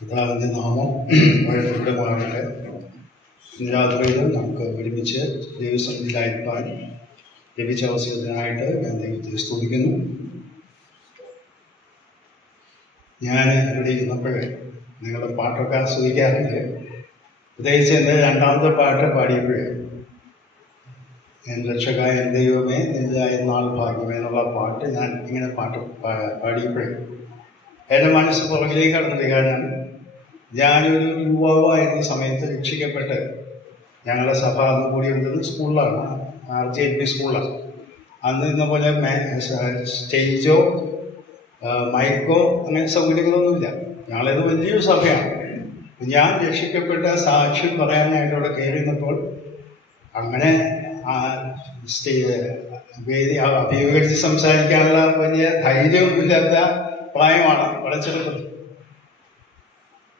പിതാവിൻ്റെ നാമം വാഴ്ത്തപ്പെടുമാറാകട്ടെ. ഇന്ന് രാത്രിയിൽ നമുക്ക് ഒരുമിച്ച് ദൈവസന്നിധിയിലായിരിക്കാൻ ലഭിച്ച അവസരത്തിനായിട്ട് ഞാൻ ദൈവത്തെ സ്തുതിക്കുന്നു. ഞാൻ ഇവിടെ ഇരുന്നപ്പോൾ നിങ്ങളുടെ പാട്ടൊക്കെ ആസ്വദിക്കാറുണ്ട്. പ്രത്യേകിച്ച് എൻ്റെ രണ്ടാമത്തെ പാട്ട് പാടിയപ്പോഴേ എൻ്റെ രക്ഷക എൻ്റെ ദൈവമേ നിന്റെതായ നാൾ ഭാഗ്യമേ എന്നുള്ള പാട്ട് ഞാൻ ഇങ്ങനെ പാടിയപ്പോഴേ എൻ്റെ മനസ്സ് പുറകിലേക്ക് കടന്നത്. കാരണം ഞാനൊരു യുവാവായിരുന്ന സമയത്ത് രക്ഷിക്കപ്പെട്ട് ഞങ്ങളുടെ സഭ അന്ന് കൂടി ഉണ്ടെന്ന് സ്കൂളിലാണ്, RJLP സ്കൂളിലാണ്. അന്ന് ഇന്ന പോലെ സ്റ്റേജോ മൈക്കോ അങ്ങനെ സൗകര്യങ്ങളൊന്നുമില്ല. ഞങ്ങളത് വലിയൊരു സഭയാണ്. ഞാൻ രക്ഷിക്കപ്പെട്ട സാക്ഷ്യം പറയാനായിട്ട് അവിടെ കയറിയിരുന്നപ്പോൾ അങ്ങനെ അഭിമുഖീകരിച്ച് സംസാരിക്കാനുള്ള വലിയ ധൈര്യമൊന്നുമില്ലാത്ത പ്രായമാണ്, വളരെ ചെറുപ്പത്തിൽ.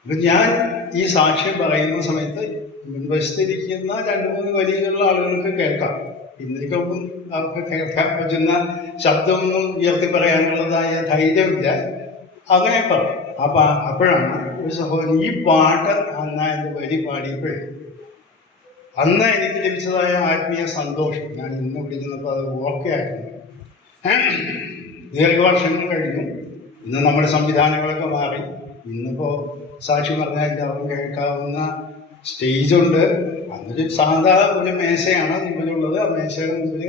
അപ്പം ഞാൻ ഈ സാക്ഷ്യം പറയുന്ന സമയത്ത് മുൻവശത്തിരിക്കുന്ന 2-3 വരികളുള്ള ആളുകൾക്ക് കേൾക്കാം. ഇന്നേക്കൊന്നും അവർക്ക് കേൾക്കാൻ പറ്റുന്ന ശബ്ദമൊന്നും ഉയർത്തി പറയാനുള്ളതായ ധൈര്യമില്ല. അങ്ങനെ പറയും. അപ്പോഴാണ് ഒരു സഹോദരൻ ഈ പാട്ട് അന്ന് എൻ്റെ വരി പാടിയപ്പോഴേ അന്ന് എനിക്ക് ലഭിച്ചതായ ആത്മീയ സന്തോഷം ഞാൻ ഇന്ന് വിളിക്കുന്നപ്പോൾ അത് ഓർക്കുകയായിരുന്നു. ദീർഘവർഷങ്ങൾ കഴിഞ്ഞു. ഇന്ന് നമ്മുടെ സംവിധാനങ്ങളൊക്കെ മാറി. ഇന്നിപ്പോൾ സാക്ഷി പറഞ്ഞാൽ എല്ലാവരും കേൾക്കാവുന്ന സ്റ്റേജുണ്ട്. അതൊരു സാധാ ഒരു മേശയാണ് മുമ്പിലുള്ളത്. ആ മേശയുടെ മുമ്പിൽ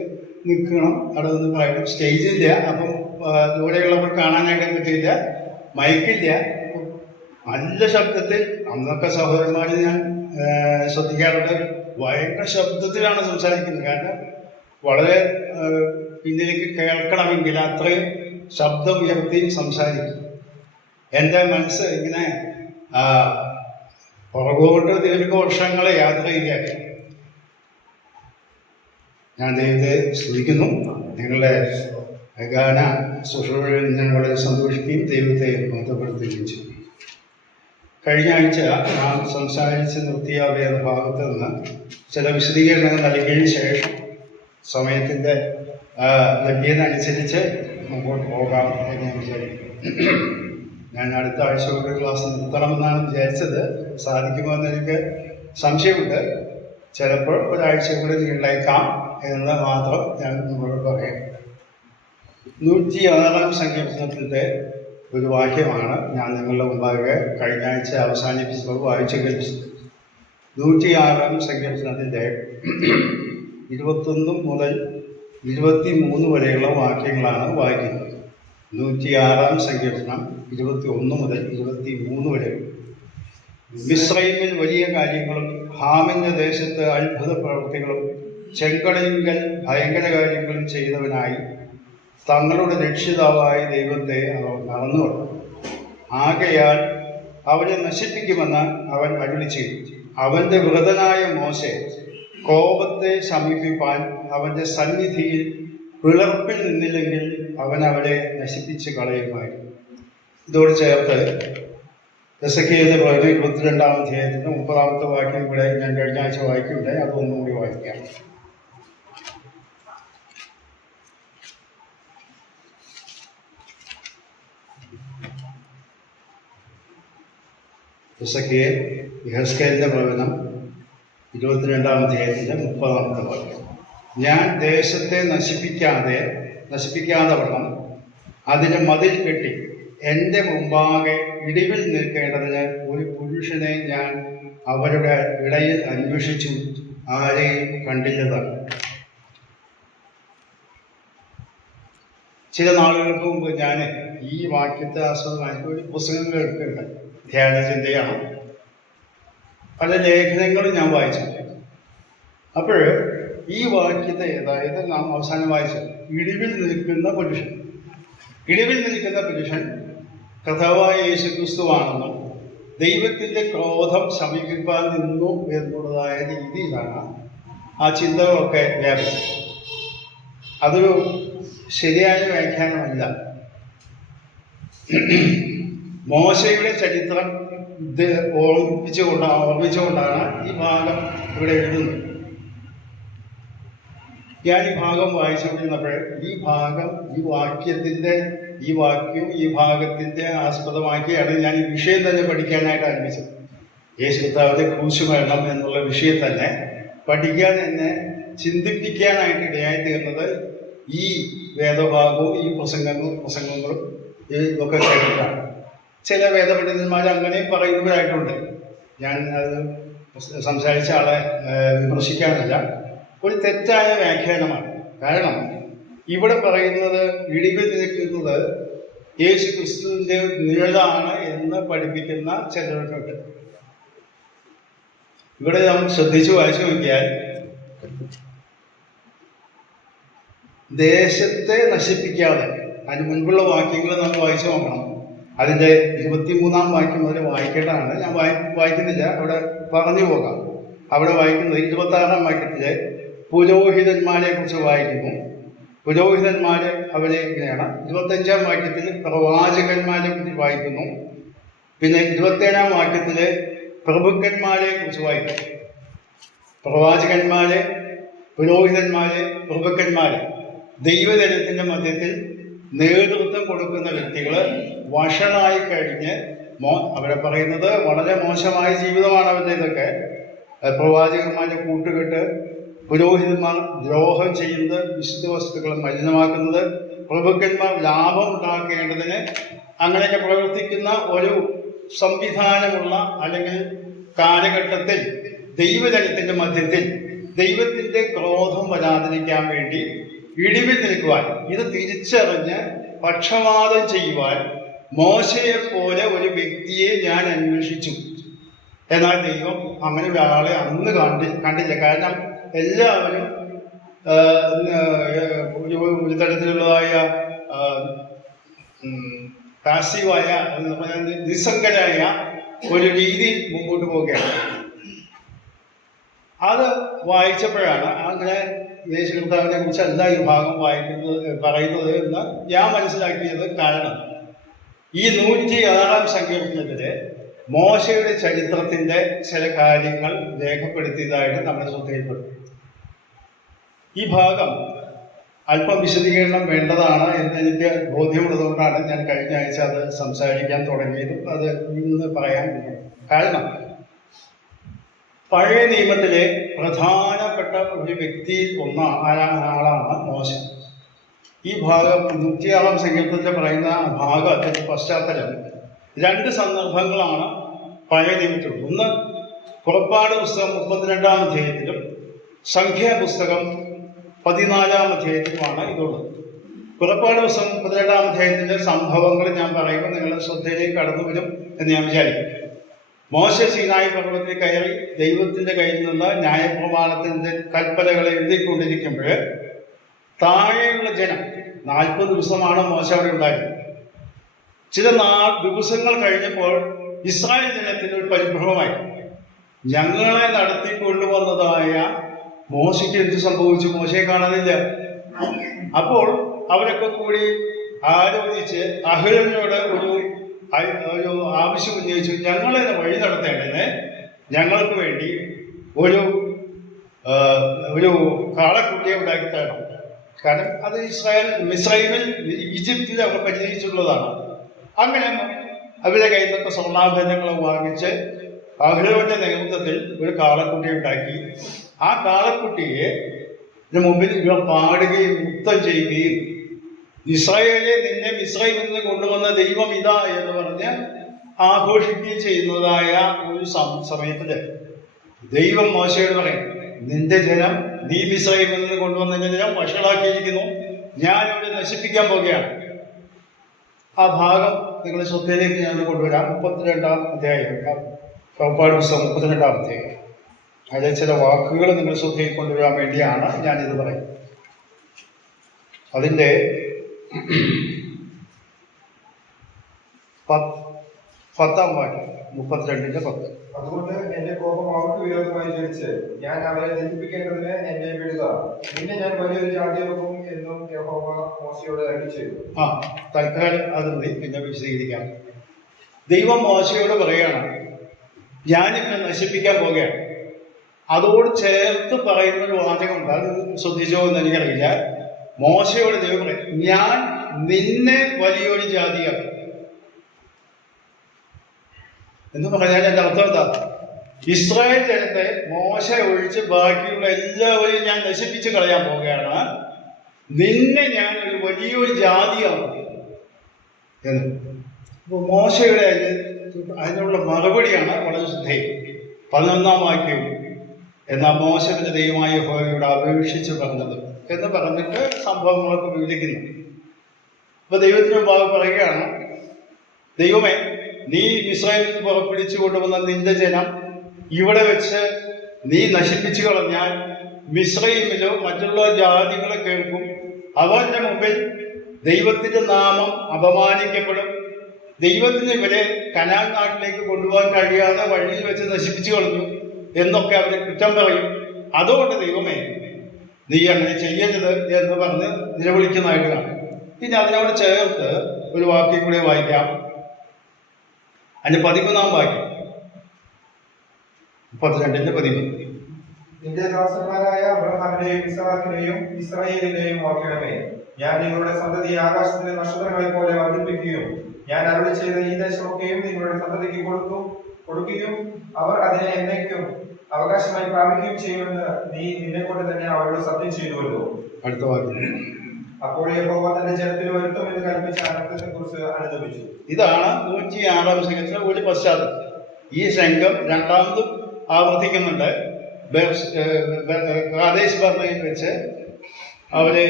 നിൽക്കണം, അവിടെ നിന്ന് പറയണം. സ്റ്റേജില്ല, അപ്പം ദൂരെയുള്ളവർ കാണാനായിട്ട് പറ്റില്ല. മൈക്കില്ല. നല്ല ശബ്ദത്തിൽ അന്നൊക്കെ സഹോദരന്മാർ ഞാൻ ശ്രദ്ധിക്കാറുണ്ട്, ഭയങ്കര ശബ്ദത്തിലാണ് സംസാരിക്കുന്നത്. കാരണം വളരെ പിന്നിലേക്ക് കേൾക്കണമെങ്കിൽ അത്രയും ശബ്ദം ഉയർത്തി സംസാരിക്കും. എൻ്റെ മനസ്സ് ഇങ്ങനെ പുറകോട്ട് ദീർഘവർഷങ്ങൾ യാത്ര ചെയ്യുക. ഞാൻ ദൈവത്തെ സ്തുതിക്കുന്നു. നിങ്ങളുടെ ഗാന ശുശ്രൂഷയിൽ ഞാൻ വളരെ സന്തോഷിക്കുകയും ദൈവത്തെ ബന്ധപ്പെടുത്തുകയും ചെയ്തു. കഴിഞ്ഞ ആഴ്ച നാം സംസാരിച്ച് നിർത്തിയ വേദഭാഗത്ത് നിന്ന് ചില വിശദീകരണങ്ങൾ നൽകിയതിന് ശേഷം സമയത്തിൻ്റെ ലഭ്യത അനുസരിച്ച് മുമ്പോട്ട് പോകാം എന്ന് ഞാൻ വിചാരിക്കുന്നു. ഞാൻ അടുത്ത ആഴ്ച ഒരു ക്ലാസ് നിർത്തണമെന്നാണ് വിചാരിച്ചത്. സാധിക്കുമോ എന്ന് എനിക്ക് സംശയമുണ്ട്. ചിലപ്പോൾ ഒരാഴ്ച കൂടി നീണ്ടേക്കാം എന്ന് മാത്രം ഞാൻ നിങ്ങളോട് പറയാം. 106 സങ്കീർത്തനത്തിൻ്റെ ഒരു വാക്യമാണ് ഞാൻ നിങ്ങളുടെ മുമ്പാകെ കഴിഞ്ഞ ആഴ്ച അവസാനിപ്പിച്ചപ്പോൾ വായിച്ചു കേൾപ്പിച്ചത്. 106 സങ്കീർത്തനത്തിൻ്റെ 21 മുതൽ 23 വരെയുള്ള വാക്യങ്ങളാണ് വായിക്കുന്നത്. 106 സങ്കീർത്തനം 21 മുതൽ 23 വരെ. മിസ്രൈമിൽ വലിയ കാര്യങ്ങളും ഹാമിൻ്റെ ദേശത്ത് അത്ഭുത പ്രവൃത്തികളും ചെങ്കടലിങ്കൽ ഭയങ്കര കാര്യങ്ങളും ചെയ്തവനായി തങ്ങളുടെ രക്ഷിതാവായ ദൈവത്തെ അവർ മറന്നു. ആകയാൽ അവരെ നശിപ്പിക്കുമെന്ന് അവൻ അരുളി ചെയ്തു. അവൻ്റെ വൃതനായ മോശെ കോപത്തെ ശമിപ്പിപ്പാൻ അവൻ്റെ സന്നിധിയിൽ പിളർപ്പിൽ നിന്നില്ലെങ്കിൽ അവൻ അവരെ നശിപ്പിച്ച് കളയുമായിരുന്നു. ഇതോട് ചേർത്ത് എസെക്കിയേലിന്റെ പ്രവചനം 22-ാം അധ്യായത്തിൻ്റെ 30-ാമത്തെ വാക്യം ഇവിടെ ഞാൻ കഴിഞ്ഞ ആഴ്ച വായിക്കുന്നുണ്ട്. അതൊന്നുകൂടി വായിക്കാം. യെഹെസ്കേലിന്റെ പ്രവചനം 22-ാം അധ്യായത്തിൻ്റെ 30-ാമത്തെ വാക്യം. ഞാൻ ദേശത്തെ നശിപ്പിക്കാതെ വണ്ണം അതിന് മതിൽ കെട്ടി എൻ്റെ മുമ്പാകെ ഇടിവിൽ നിൽക്കേണ്ടതിന് ഒരു പുരുഷനെ ഞാൻ അവരുടെ ഇടയിൽ അന്വേഷിച്ചു, ആരെയും കണ്ടില്ലതാണ്. ചില നാളുകൾക്ക് മുമ്പ് ഞാൻ ഈ വാക്യത്തെ ആസ്പദമാക്കി ഒരു പുസ്തകങ്ങൾ എടുക്കുന്നുണ്ട്. ധ്യാനചിന്തയാണ്. പല ലേഖനങ്ങളും ഞാൻ വായിച്ചിട്ടുണ്ട്. അപ്പോൾ ഈ വാക്യത്തെ, അതായത് നാം അവസാനം വായിച്ചത്, ഇടിവിൽ നിൽക്കുന്ന പുരുഷൻ കർത്താവായ യേശുക്രിസ്തുവാണെന്നും ദൈവത്തിൻ്റെ ക്രോധം ശമിപ്പിക്കാൻ നിന്നു എന്നുള്ളതായ രീതിയിലാണ് ആ ചിന്തകളൊക്കെ വ്യാപിച്ചത്. അതൊരു ശരിയായ വ്യാഖ്യാനമല്ല. മോശയുടെ ചരിത്രം ഓർമ്മിച്ചുകൊണ്ടാണ് ഈ ഭാഗം ഇവിടെ എഴുതുന്നത്. ഞാൻ ഈ ഭാഗം വായിച്ചുകൊണ്ടിരുന്നപ്പോൾ ഈ വാക്യത്തിൻ്റെ ഈ വാക്യവും ഈ ഭാഗത്തിൻ്റെ ആസ്പദമാക്കിയാണ് ഞാൻ ഈ വിഷയം തന്നെ പഠിക്കാനായിട്ട് ആരംഭിച്ചത്. യേശു കർത്താവിന്റെ ക്രൂശ് മരണം എന്നുള്ള വിഷയം തന്നെ പഠിക്കാൻ എന്നെ ചിന്തിപ്പിക്കാനായിട്ട് ഇടയായി തീർന്നത് ഈ വേദഭാഗവും ഈ പ്രസംഗങ്ങളും ഇതൊക്കെ കേട്ടിട്ടാണ്. ചില വേദപണ്ഡിതന്മാർ അങ്ങനെയും പറയുന്നവരായിട്ടുണ്ട്. ഞാൻ അത് സംസാരിച്ച ആളെ വിമർശിക്കാനല്ല, ഒരു തെറ്റായ വ്യാഖ്യാനമാണ്. കാരണം ഇവിടെ പറയുന്നത് ഇടിവ് നിൽക്കുന്നത് യേശു ക്രിസ്തുവിന്റെ നിഴലാണ് എന്ന് പഠിപ്പിക്കുന്ന ചിലർക്കുണ്ട്. ഇവിടെ നാം ശ്രദ്ധിച്ചു വായിച്ചു നോക്കിയാൽ ദേശത്തെ നശിപ്പിക്കാതെ, അതിന് മുൻപുള്ള വാക്യങ്ങൾ നാം വായിച്ചു നോക്കണം. അതിൻ്റെ 23-ാം വാക്യം മുതൽ വായിക്കേണ്ടതാണ്. ഞാൻ വായിക്കുന്നില്ല, അവിടെ പറഞ്ഞു പോകാം. അവിടെ വായിക്കുന്നത് 26-ാം വാക്യത്തിലെ പുരോഹിതന്മാരെ കുറിച്ച് വായിക്കുന്നു. പുരോഹിതന്മാർ അവരെ ഇങ്ങനെയാണ്. 25-ാം വാക്യത്തിൽ പ്രവാചകന്മാരെ കുറിച്ച് വായിക്കുന്നു. പിന്നെ 27-ാം വാക്യത്തിലെ പ്രഭുക്കന്മാരെ കുറിച്ച് വായിക്കും. പ്രവാചകന്മാര്, പുരോഹിതന്മാര്, പ്രഭുക്കന്മാര്, ദൈവജനത്തിന്റെ മധ്യത്തിൽ നേതൃത്വം കൊടുക്കുന്ന വ്യക്തികൾ വഷളായി കഴിഞ്ഞ് അവിടെ പറയുന്നത് വളരെ മോശമായ ജീവിതമാണ് അവരുടെ. ഇതൊക്കെ പ്രവാചകന്മാരുടെ കൂട്ടുകെട്ട്, പുരോഹിതന്മാർ ദ്രോഹം ചെയ്യുന്നത്, വിശുദ്ധ വസ്തുക്കൾ മലിനമാക്കുന്നത്, പ്രഭുക്കന്മാർ ലാഭം ഉണ്ടാക്കേണ്ടതിന് അങ്ങനെയൊക്കെ പ്രവർത്തിക്കുന്ന ഒരു സംവിധാനമുള്ള അല്ലെങ്കിൽ കാലഘട്ടത്തിൽ ദൈവജനത്തിന്റെ മധ്യത്തിൽ ദൈവത്തിന്റെ ക്രോധം വരാതിരിക്കാൻ വേണ്ടി ഇടിവിൽ നിൽക്കുവാൻ, ഇത് തിരിച്ചറിഞ്ഞ് പക്ഷപാതം ചെയ്യുവാൻ മോശയെ പോലെ ഒരു വ്യക്തിയെ ഞാൻ അന്വേഷിച്ചു. എന്നാൽ ദൈവം അങ്ങനെ ഒരാളെ അന്ന് കണ്ടില്ല. കാരണം എല്ലാവരും ഒരു തരത്തിലുള്ളതായ പാസീവായ, നിസ്സംഗരായ ഒരു രീതിയിൽ മുമ്പോട്ട് പോവുകയാണ്. അത് വായിച്ചപ്പോഴാണ് അങ്ങനെ യേശു കർത്താവിനെ കുറിച്ചല്ല ഈ ഭാഗം പറയുന്നത് എന്ന് ഞാൻ മനസ്സിലാക്കിയത്. കാരണം ഈ 106-ാം സങ്കീർത്തനത്തില് മോശയുടെ ചരിത്രത്തിന്റെ ചില കാര്യങ്ങൾ രേഖപ്പെടുത്തിയതായിട്ട് നമ്മുടെ ശ്രദ്ധയിൽപ്പെടും. ഈ ഭാഗം അല്പം വിശദീകരണം വേണ്ടതാണ് എന്ന് എനിക്ക് ബോധ്യമുള്ളതുകൊണ്ടാണ് ഞാൻ കഴിഞ്ഞ ആഴ്ച അത് സംസാരിക്കാൻ തുടങ്ങിയതും അത് ഇന്ന് പറയാൻ. കാരണം പഴയ നിയമത്തിലെ പ്രധാനപ്പെട്ട ഒരു വ്യക്തി ആളാണ് മോശ. ഈ ഭാഗം 106-ാം സങ്കീർത്തനത്തിൽ പറയുന്ന ഭാഗത്തിന്റെ പശ്ചാത്തലം 2 സന്ദർഭങ്ങളാണ് പഴയ നിയമത്തിലുള്ളത്. ഒന്ന് പുറപ്പാട് പുസ്തകം 32-ാം അധ്യായത്തിലും സംഖ്യാപുസ്തകം 14-ാം അധ്യായത്തിലുമാണ് ഇതുള്ളത്. പുറപ്പാട് പുസ്തകം 32-ാം അധ്യായത്തിന്റെ സംഭവങ്ങൾ ഞാൻ പറയുമ്പോൾ നിങ്ങളുടെ ശ്രദ്ധയിലേക്ക് കടന്നു വരും എന്ന് ഞാൻ വിചാരിക്കും. മോശ സീനായി പർവ്വതത്തിൽ കയറി ദൈവത്തിന്റെ കയ്യിൽ നിന്ന് ന്യായപ്രമാണത്തിന്റെ കൽപ്പനകളെ എഴുതിക്കൊണ്ടിരിക്കുമ്പോൾ താഴെയുള്ള ജനം 40 ദിവസമാണ് മോശ അവിടെ ഉണ്ടായിരുന്നത്. ചില ദിവസങ്ങൾ കഴിഞ്ഞപ്പോൾ ഇസ്രായേൽ ജനത്തിന് ഒരു പരിഭ്രമമായി. ഞങ്ങളെ നടത്തിക്കൊണ്ടുവന്നതായ മോശയ്ക്ക് എന്ത് സംഭവിച്ചു? മോശയെ കാണാനില്ല. അപ്പോൾ അവരൊക്കെ കൂടി ആലോചിച്ച് അഹരോനോട് ഒരു ആവശ്യം ഉന്നയിച്ചു. ഞങ്ങളെ വഴി നടത്തേണ്ടതിന് ഞങ്ങൾക്ക് വേണ്ടി ഒരു കാളക്കുട്ടിയെ ഉണ്ടാക്കി തരണം. കാരണം അത് മിസ്രൈമിൽ, ഈജിപ്തിൽ അവർ പരിചയിച്ചുള്ളതാണ്. അങ്ങനെ അവരുടെ കയ്യിൽ നിന്നൊക്കെ സ്വർണ്ണാഭരണങ്ങൾ വാങ്ങിച്ച് അഹരോന്റെ നേതൃത്വത്തിൽ ഒരു കാളക്കുട്ടിയെ ഉണ്ടാക്കി. ആ കാളക്കുട്ടിയെ മുമ്പിൽ ഇവർ പാടുകയും നൃത്തം ചെയ്യുകയും ഇസ്രായേലെ നിന്നെ മിസ്രൈമിൽ നിന്ന് കൊണ്ടുവന്ന ദൈവം ഇതാ എന്ന് പറഞ്ഞ് ആഘോഷിക്കുകയും ചെയ്യുന്നതായ ഒരു സമയത്തില് ദൈവം മോശയോട് പറയും, നിന്റെ ജനം, നീ മിസ്രൈമിൽ നിന്ന് കൊണ്ടുവന്ന ജനം വഷളാക്കിയിരിക്കുന്നു, ഞാനിവിടെ നശിപ്പിക്കാൻ പോവുകയാണ്. ആ ഭാഗം നിങ്ങളുടെ ശ്രദ്ധയിലേക്ക് ഞാൻ കൊണ്ടുവരാം. 32-ാം അധ്യായം, പുറപ്പാട് പുസ്തകം 32-ാം അധ്യായം. അതിലെ ചില വാക്കുകൾ നിങ്ങൾ ശ്രദ്ധയിൽ കൊണ്ടുവരാൻ വേണ്ടിയാണ് ഞാനിത് പറയുന്നത്. അതിൻ്റെ 10-ാം വാക്യം, 32-ന്റെ 10. അതുകൊണ്ട് എന്റെ കോപം അവർക്ക് വിരോധമായി ജ്വലിച്ച് ഞാൻ അവരെ ദഹിപ്പിക്കേണ്ടതിന് എന്നെ വിടുക, നിന്നെ ഞാൻ വലിയൊരു ജാതിയാക്കും എന്നും യഹോവ മോശയോട് അരുളിച്ചെയ്തു. തൽക്കാലം അത് മതി, പിന്നെ വിശദീകരിക്കാം. ദൈവം മോശയോട് പറയുകയാണ്, ഞാനിവനെ നശിപ്പിക്കാൻ പോവുകയാണ്. അതോട് ചേർത്ത് പറയുന്ന ഒരു വാചകമുണ്ട്, അത് ശ്രദ്ധിച്ചോ എന്ന് എനിക്കറിയില്ല. മോശയോട് ദൈവം പറയും, ഞാൻ നിന്നെ വലിയൊരു ജാതിയാക്കും. എന്ന് പറഞ്ഞാൽ എൻ്റെ അർത്ഥം എന്താ? ഇസ്രായേൽ ജനത്തെ മോശ ഒഴിച്ച് ബാക്കിയുള്ള എല്ലാവരെയും ഞാൻ നശിപ്പിച്ച് കളയാൻ പോവുകയാണ്. നിന്നെ ഞാൻ ഒരു വലിയൊരു ജാതിയാക്കും എന്ന്. അപ്പോൾ മോശയുടെ അതിനുള്ള മറുപടിയാണ് വളരെ ശ്രദ്ധേയം. 11-ാം വാക്യം, എന്നാൽ മോശ തന്റെ ദൈവമായ യഹോവയോട് അപേക്ഷിച്ച് പറഞ്ഞത് എന്ന് പറഞ്ഞിട്ട് സംഭവങ്ങളൊക്കെ വിവരിക്കുന്നു. അപ്പൊ ദൈവത്തിന് മുമ്പാകെ പറയുകയാണ്, ദൈവമേ, നീ ഇസ്രായേലിൽ പുറപ്പിടിച്ചു കൊണ്ടുവന്ന നിന്റെ ജനം ഇവിടെ വെച്ച് നീ നശിപ്പിച്ചു കളഞ്ഞാൽ മിസ്രയീമിലോ മറ്റുള്ള ജാതികളെ കേൾക്കും. അവരുടെ മുമ്പിൽ ദൈവത്തിന്റെ നാമം അപമാനിക്കപ്പെടും. ദൈവത്തിന് ഇവരെ കനാൻ നാട്ടിലേക്ക് കൊണ്ടുപോകാൻ കഴിയാതെ വഴിയിൽ വെച്ച് നശിപ്പിച്ചു കളഞ്ഞു എന്നൊക്കെ അവരെ കുറ്റം പറയും. അതുകൊണ്ട് ദൈവമേ, നീ അങ്ങനെ ചെയ്യരുത് എന്ന് പറഞ്ഞ് നിലവിളിക്കുന്നതായിട്ട് കാണാം. പിന്നെ അതിനോട് ചേർത്ത് ഒരു വാക്യം കൂടെ വായിക്കാം. അതിന്റെ 13-ാം വാക്യം, 32-ന്റെ നിന്റെ ദാസന്മാരായ അബ്രഹാമിനെയും ഇസ്ഹാക്കിനെയും ഇസ്രായേലിനെയും ഓർക്കണമേ. ഞാൻ നിങ്ങളുടെ സന്തതി ആകാശത്തിലെ നക്ഷത്രങ്ങളെ പോലെ വർദ്ധിപ്പിക്കുകയും ഞാൻ അരുളി ചെയ്ത ഈ ദേശമൊക്കെയും നിങ്ങളുടെ സന്തതിക്ക് കൊടുക്കുകയും അവർ അതിനെ എന്നേക്കും അവകാശമായി പ്രാപിക്കുകയും ചെയ്യുമെന്ന് നീ നിന്നെ കൊണ്ട് തന്നെ അവരോട് സത്യം ചെയ്തുവല്ലോ. അടുത്ത വാക്യം, അപ്പോൾ യഹോവ തന്റെ ജനത്തിന് വരുത്തുമെന്ന് കൽപ്പിച്ച അനർത്ഥത്തെ കുറിച്ച് അനുദപിച്ചു. ഇതാണ് 106-ാം സംഘത്തിലെ ഒരു പശ്ചാത്തലം. ഈ സംഘം രണ്ടാമതും ആവർത്തിക്കുന്നുണ്ട്. കാദേശ് ബർണയിൽ വെച്ച് അവര്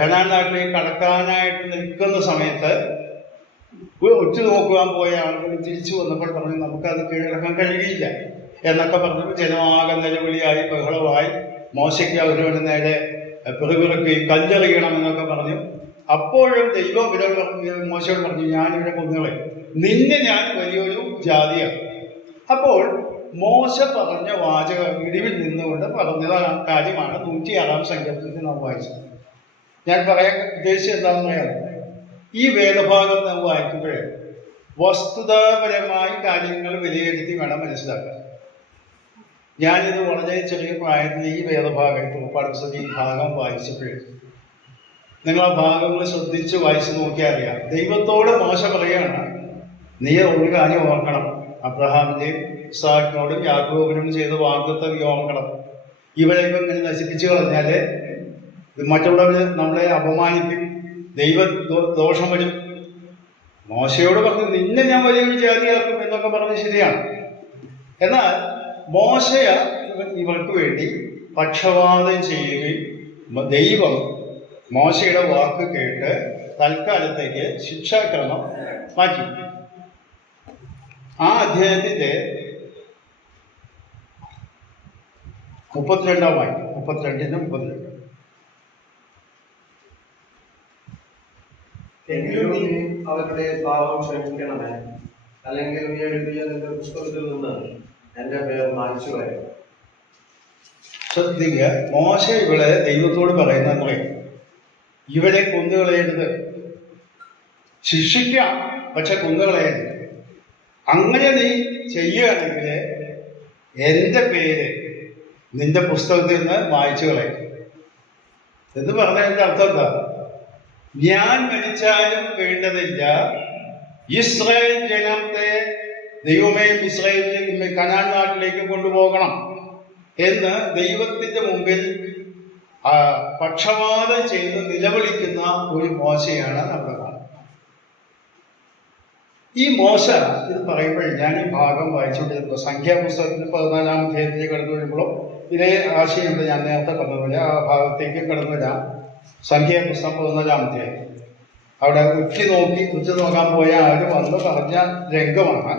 കനാൻ നാട്ടിലേക്ക് കടക്കാനായിട്ട് നിൽക്കുന്ന സമയത്ത് ഉറ്റുനോക്കുവാൻ പോയ ആളുകൾ തിരിച്ചു വന്നപ്പോൾ പറഞ്ഞു, നമുക്കത് കീഴടക്കാൻ കഴിയില്ല എന്നൊക്കെ പറഞ്ഞപ്പോൾ ജനമാകെ നിലവിളിയായി ബഹളമായി. മോശയ്ക്ക് അവരോട് നേരെ പിറുപിറുക്കുകയും കല്ലെറിയണമെന്നൊക്കെ പറഞ്ഞു. അപ്പോഴും ദൈവം ഇവരോട് മോശയോട് പറഞ്ഞു, ഞാനിവിടെ കൊന്നുകളെ, നിന്നെ ഞാൻ വലിയൊരു ജാതിയാണ്. അപ്പോൾ മോശ പറഞ്ഞ വാചകം ഇടിവിൽ നിന്നുകൊണ്ട് പറഞ്ഞ കാര്യമാണ് 106-ാം സംഘത്തിൽ നാം വായിച്ചത്. ഞാൻ പറയാൻ ഉദ്ദേശിച്ചത് എന്താണെന്ന് പറയാം, ഈ വേദഭാഗം നാം വായിക്കുമ്പോഴേ വസ്തുതാപരമായി കാര്യങ്ങൾ വിലയിരുത്തി വേണം മനസ്സിലാക്കാൻ. ഞാനിത് വളരെ ചെറിയ പ്രായത്തിൽ ഈ വേദഭാഗം പുറപ്പാട് പുസ്തകത്തിൽ ഈ ഭാഗം വായിച്ചപ്പോഴേ നിങ്ങൾ ആ ഭാഗങ്ങൾ ശ്രദ്ധിച്ച് വായിച്ചു നോക്കിയാൽ അറിയാം. ദൈവത്തോട് മോശ പറയുകയാണ്, നീ ഒരു കാര്യം ഓർക്കണം, അബ്രഹാമിന്റെയും ഇസ്ഹാക്കിനോടും യാക്കോബിനും ചെയ്ത വാഗ്ദത്തം നീ ഓർക്കണം. ഇവരെ ഇപ്പം ഇങ്ങനെ നശിപ്പിച്ചു കളഞ്ഞാല് മറ്റുള്ളവര് നമ്മളെ അപമാനിക്കും, ദൈവ ദോഷം വരും. മോശയോട് പറഞ്ഞു, നിന്നെ ഞാൻ വലിയൊരു ജാതിയാക്കും എന്നൊക്കെ പറഞ്ഞത് ശരിയാണ്. എന്നാൽ മോശയ ഇവർക്ക് വേണ്ടി പക്ഷപാതം ചെയ്യുകയും ദൈവം മോശയുടെ വാക്ക് കേട്ട് തൽക്കാലത്തേക്ക് ശിക്ഷാക്രമം മാറ്റി. ആ അധ്യായത്തിന്റെ 32-ാം വാക്യം, 32-ന്റെ 32. എങ്കിലും നീ അവരുടെ പാപം ക്ഷമിക്കണമേ, അല്ലെങ്കിൽ നീ എഴുതിയ നിന്റെ പുസ്തകത്തിൽ നിന്ന് എന്റെ പേർ മായ്ച്ചു കളയും. ശ്രദ്ധിക്കുക, മോശ ഇവിടെ ദൈവത്തോട് പറയുന്ന ഇവരെ കൊന്നുകളയരുത്, ശിക്ഷിക്കാം, പക്ഷെ കൊന്നുകളയരുത്. അങ്ങനെ നീ ചെയ്യുകയാണെങ്കിൽ എൻ്റെ പേര് നിന്റെ പുസ്തകത്തിൽ നിന്ന് മായ്ച്ചു കളയും എന്ന് പറഞ്ഞതിൻ്റെ അർത്ഥം എന്താ? ഞാൻ മരിച്ചാലും വേണ്ടതില്ല, ഇസ്രായേൽ ജനത്തെ ദൈവമേ ഇസ്രായേലിൽ കനാൻ നാട്ടിലേക്ക് കൊണ്ടുപോകണം എന്ന് ദൈവത്തിന്റെ മുമ്പിൽ പക്ഷപാതം ചെയ്ത് നിലവിളിക്കുന്ന ഒരു മോശയാണ് നമ്മൾ കാണുന്നത്. ഈ മോശ ഇത് പറയുമ്പോൾ ഞാൻ ഈ ഭാഗം വായിച്ചുകൊണ്ടിരുന്നത് സംഖ്യാപുസ്തകത്തിൽ 14-ാം അധ്യായത്തിലേക്ക് കടന്നു വരുമ്പോഴും ഇതേ ആശയമുണ്ട്. ഞാൻ നേരത്തെ പറഞ്ഞതുപോലെ ആ ഭാഗത്തേക്ക് കടന്നു വരാം. സംഖ്യാപുസ്തകം 14-ാം അധ്യായം, അവിടെ ഉറ്റു നോക്കാൻ പോയ ആര് വന്ന് പറഞ്ഞ രംഗമാണ്.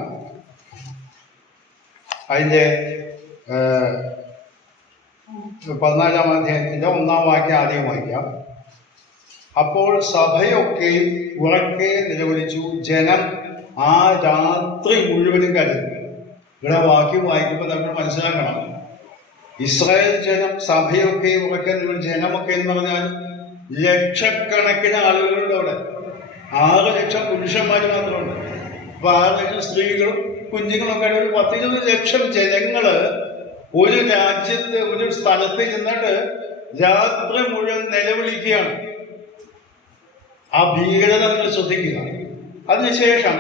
അതിൻ്റെ 14-ാം അധ്യായത്തിന്റെ 1-ാം വാക്യം ആദ്യം വായിക്കാം. അപ്പോൾ സഭയൊക്കെ ഉറക്കെ നിലവിളിച്ചു, ജനം ആ രാത്രി മുഴുവനും കരഞ്ഞു. ഇവിടെ വാക്യം വായിക്കുമ്പോൾ നമ്മൾ മനസ്സിലാക്കണം, ഇസ്രായേൽ ജനം സഭയൊക്കെ ഉറക്കെ നിലവിളിച്ചു. ജനമൊക്കെ എന്ന് പറഞ്ഞാൽ ലക്ഷക്കണക്കിന് ആളുകളുണ്ട് അവിടെ. 6 ലക്ഷം പുരുഷന്മാർ മാത്രമുണ്ട്. അപ്പൊ 6 ലക്ഷം സ്ത്രീകളും കുഞ്ഞുങ്ങളൊക്കെ ഒരു 10-20 ലക്ഷം ജനങ്ങള് ഒരു രാജ്യത്ത് ഒരു സ്ഥലത്ത് ചെന്നിട്ട് രാത്രി മുഴുവൻ നിലവിളിക്കുകയാണ്. ആ ഭീകരത നിങ്ങൾ ശ്രദ്ധിക്കുക. അതിനുശേഷം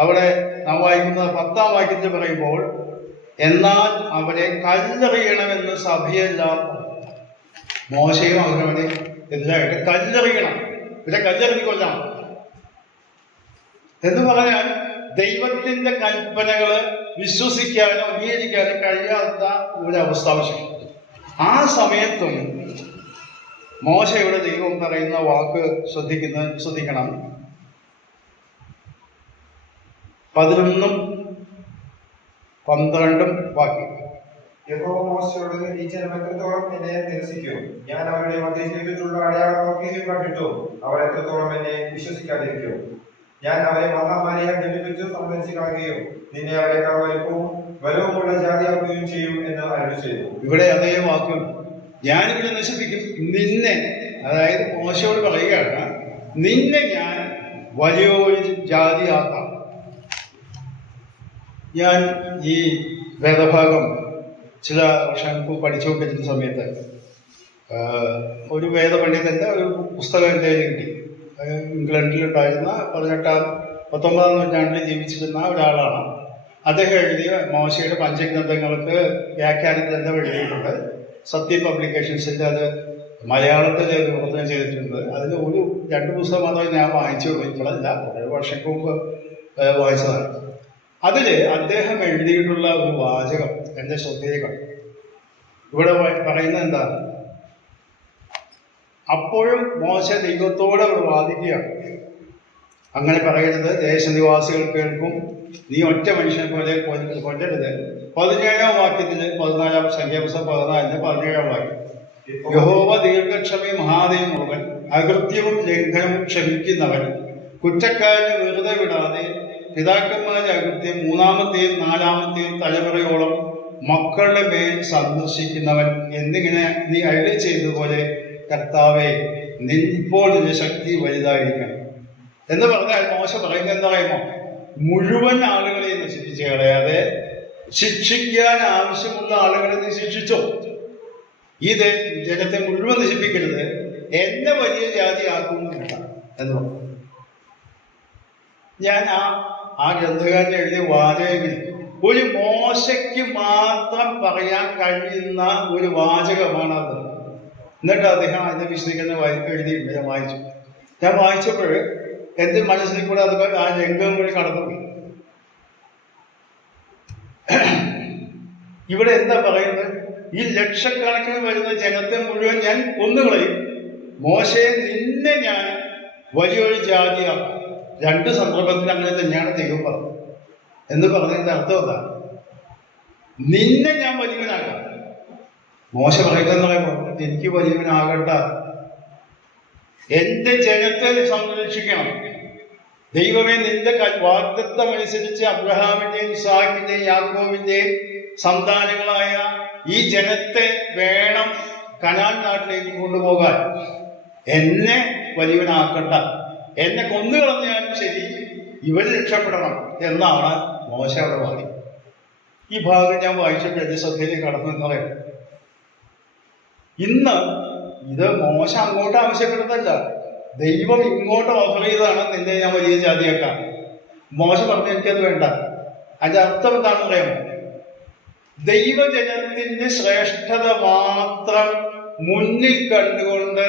അവിടെ നാം വായിക്കുന്ന 10-ാം വാക്യത്തിൽ പറയുമ്പോൾ, എന്നാൽ അവരെ കല്ലെറിയണമെന്ന് സഭയെല്ലാം മോശയും അവരവരെ എതിരായിട്ട് കല്ലെറിയണം, ഇവരെ കല്ലെറിഞ്ഞ് കൊല്ലണം എന്ന് പറഞ്ഞാൽ ദൈവത്തിന്റെ കൽപ്പനകള് വിശ്വസിക്കാനോ അംഗീകരിക്കാനോ കഴിയാത്ത ഒരവസ്ഥ ആവശ്യം. ആ സമയത്തും മോശയുടെ ദൈവം പറയുന്ന വാക്ക് ശ്രദ്ധിക്കണം. 11-ഉം 12-ഉം വാക്യം. യഹോവ മോശയോട്, ഈ ജനം എത്രത്തോളം എന്നെ നിരസിക്കും, ഞാൻ അവരുടെ മധ്യ ചെയ്തിട്ടുള്ള അടയാളമൊക്കെയും കണ്ടിട്ടു അവർ എത്രത്തോളം എന്നെ വിശ്വസിക്കാതിരിക്കും. ഞാൻ അവരെ മഹാമാരിയാൽ ജനിപ്പിച്ച് സംഹരിച്ചു കളയുകയും നിന്നെ അവരെക്കാൾ ബലവുമുള്ള ജാതിയാക്കുകയും ചെയ്യും എന്ന് അരുളി ചെയ്തു. ഇവിടെ അതേ വാക്കും, ഞാനിവിടെ നശിപ്പിക്കും നിന്നെ, അതായത് മോശയോട് പറയുകയാണ്, നിന്നെ ഞാൻ വലിയൊരു ജാതിയാക്കാം. ഞാൻ ഈ വേദഭാഗം ചില വർഷങ്ങൾക്ക് പഠിച്ചുകൊണ്ടിരുന്ന സമയത്ത് ഒരു വേദപണ്ഡിതന്റെ ഒരു പുസ്തകം എൻ്റെ കിട്ടി. ഇംഗ്ലണ്ടിലുണ്ടായിരുന്ന 19-ാം നൂറ്റാണ്ടിൽ ജീവിച്ചിരുന്ന ഒരാളാണ്. അദ്ദേഹം എഴുതിയ മോശയുടെ പഞ്ചഗ്രന്ഥങ്ങൾക്ക് വ്യാഖ്യാനത്തിൽ എന്താ എഴുതിയിട്ടുണ്ട്. സത്യ പബ്ലിക്കേഷൻസിൻ്റെ അത് മലയാളത്തിൽ വിവർത്തനം ചെയ്തിട്ടുണ്ട്. അതിന് 2 പുസ്തകം മാത്രമേ ഞാൻ വായിച്ചുള്ളൂ, ഇപ്പോഴല്ല, കുറേ വർഷങ്ങൾക്ക് മുമ്പ് വായിച്ചതാണ്. അതിൽ അദ്ദേഹം എഴുതിയിട്ടുള്ള ഒരു വാചകം എൻ്റെ ശ്രദ്ധയെ കണ്ടു. ഇവിടെ പറയുന്നത് എന്താണ്? അപ്പോഴും മോശ ദൈവത്തോട് അവർ വാദിക്കുകയാണ്, അങ്ങനെ പറയരുത്, ദേശനിവാസികൾ കേൾക്കും, നീ ഒറ്റ മനുഷ്യനെ പോലെ കൊല്ലരുത്. 17-ാം വാക്യത്തിൽ 14-ാം സംഖ്യാപുസ്തകം 14-17-ാം വാക്യം, യഹോവ ദീർഘക്ഷമയും മഹാദയുമുള്ളവൻ, അകൃത്യവും ലംഘനവും ക്ഷമിക്കുന്നവൻ, കുറ്റക്കാരനെ വെറുതെ വിടാതെ പിതാക്കന്മാരുടെ അകൃത്യം 3-ാമത്തെയും 4-ാമത്തെയും തലമുറയോളം മക്കളുടെ മേൽ സന്ദർശിക്കുന്നവൻ എന്നിങ്ങനെ നീ അരുളി ചെയ്തതുപോലെ കർത്താവേ, ഇപ്പോൾ നിന്റെ ശക്തി വലുതായിരിക്കണം എന്ന് പറഞ്ഞാൽ മോശ പറയുന്നത് എന്താ പറയുമോ? മുഴുവൻ ആളുകളെയും നശിപ്പിച്ച് കളയാതെ ശിക്ഷിക്കാൻ ആവശ്യമുള്ള ആളുകളെ നീ ശിക്ഷിച്ചോ. ഇത് ജനത്തെ മുഴുവൻ നശിപ്പിക്കരുത്, എന്നെ വലിയ ജാതിയാക്കുന്നില്ല എന്ന് പറഞ്ഞു. ഞാൻ ആ ഗ്രന്ഥകാരൻ എഴുതിയ വാചകത്തിൽ ഒരു മോശയ്ക്ക് മാത്രം പറയാൻ കഴിയുന്ന ഒരു വാചകമാണ് അത്. എന്നിട്ട് അദ്ദേഹം അതിന്റെ വിശദീകരണം എഴുതിയിട്ടുണ്ട്. ഞാൻ വായിച്ചപ്പോൾ എന്റെ മനസ്സിൽ കൂടെ അത് ആ രംഗം കൂടി കടന്നുപോയി. ഇവിടെ എന്താ പറയുന്നത്? ഈ ലക്ഷക്കണക്കിന് വരുന്ന ജനത്തെ മുഴുവൻ ഞാൻ കൊന്നുകളയും, മോശയെ നിന്നെ ഞാൻ വലിയൊരു ജാതിയാക്കും. 2 സന്ദർഭത്തിൽ അങ്ങനെ തന്നെയാണ് ദൈവം പറഞ്ഞത്. എന്ന് പറഞ്ഞതിന്റെ അർത്ഥം എന്താ? നിന്നെ ഞാൻ വലിയവനാക്കാം. മോശ പറയുന്നതെന്ന് പറയുമ്പോൾ, എനിക്ക് വലിയവനാകണ്ട, എന്റെ ജനത്തെ സംരക്ഷിക്കണം. ദൈവമേ, നിന്റെ വാഗ്ദത്തമനുസരിച്ച് അബ്രഹാമിന്റെയും ഇസ്ഹാക്കിന്റെയും യാക്കോബിന്റെയും സന്താനങ്ങളായ ഈ ജനത്തെ വേണം കനാൻ നാട്ടിലേക്ക് കൊണ്ടുപോകാൻ. എന്നെ വലിയവനാക്കണ്ട, എന്നെ കൊന്നുകളഞ്ഞാലും ശരി, ഇവർ രക്ഷപ്പെടണം എന്നാണ് മോശ അവിടെ പറയുന്നത്. ഈ ഭാഗം ഞാൻ വായിച്ചപ്പോൾ എന്റെ ശ്രദ്ധയിലേക്ക് കടന്നു എന്ന് പറയാം. ഇന്ന് ഇത് മോശ അങ്ങോട്ട് ആവശ്യപ്പെടുന്നതല്ല, ദൈവം ഇങ്ങോട്ട് ഓഫർ ചെയ്തതാണ്, നിന്നെ ഞാൻ വലിയ ജാതിയാക്കാം. മോശ പറഞ്ഞു എനിക്കത് വേണ്ട. അതിന്റെ അർത്ഥം എന്താണെന്ന് പറയാമോ? ദൈവജനത്തിന്റെ ശ്രേഷ്ഠത മാത്രം മുന്നിൽ കണ്ടുകൊണ്ട്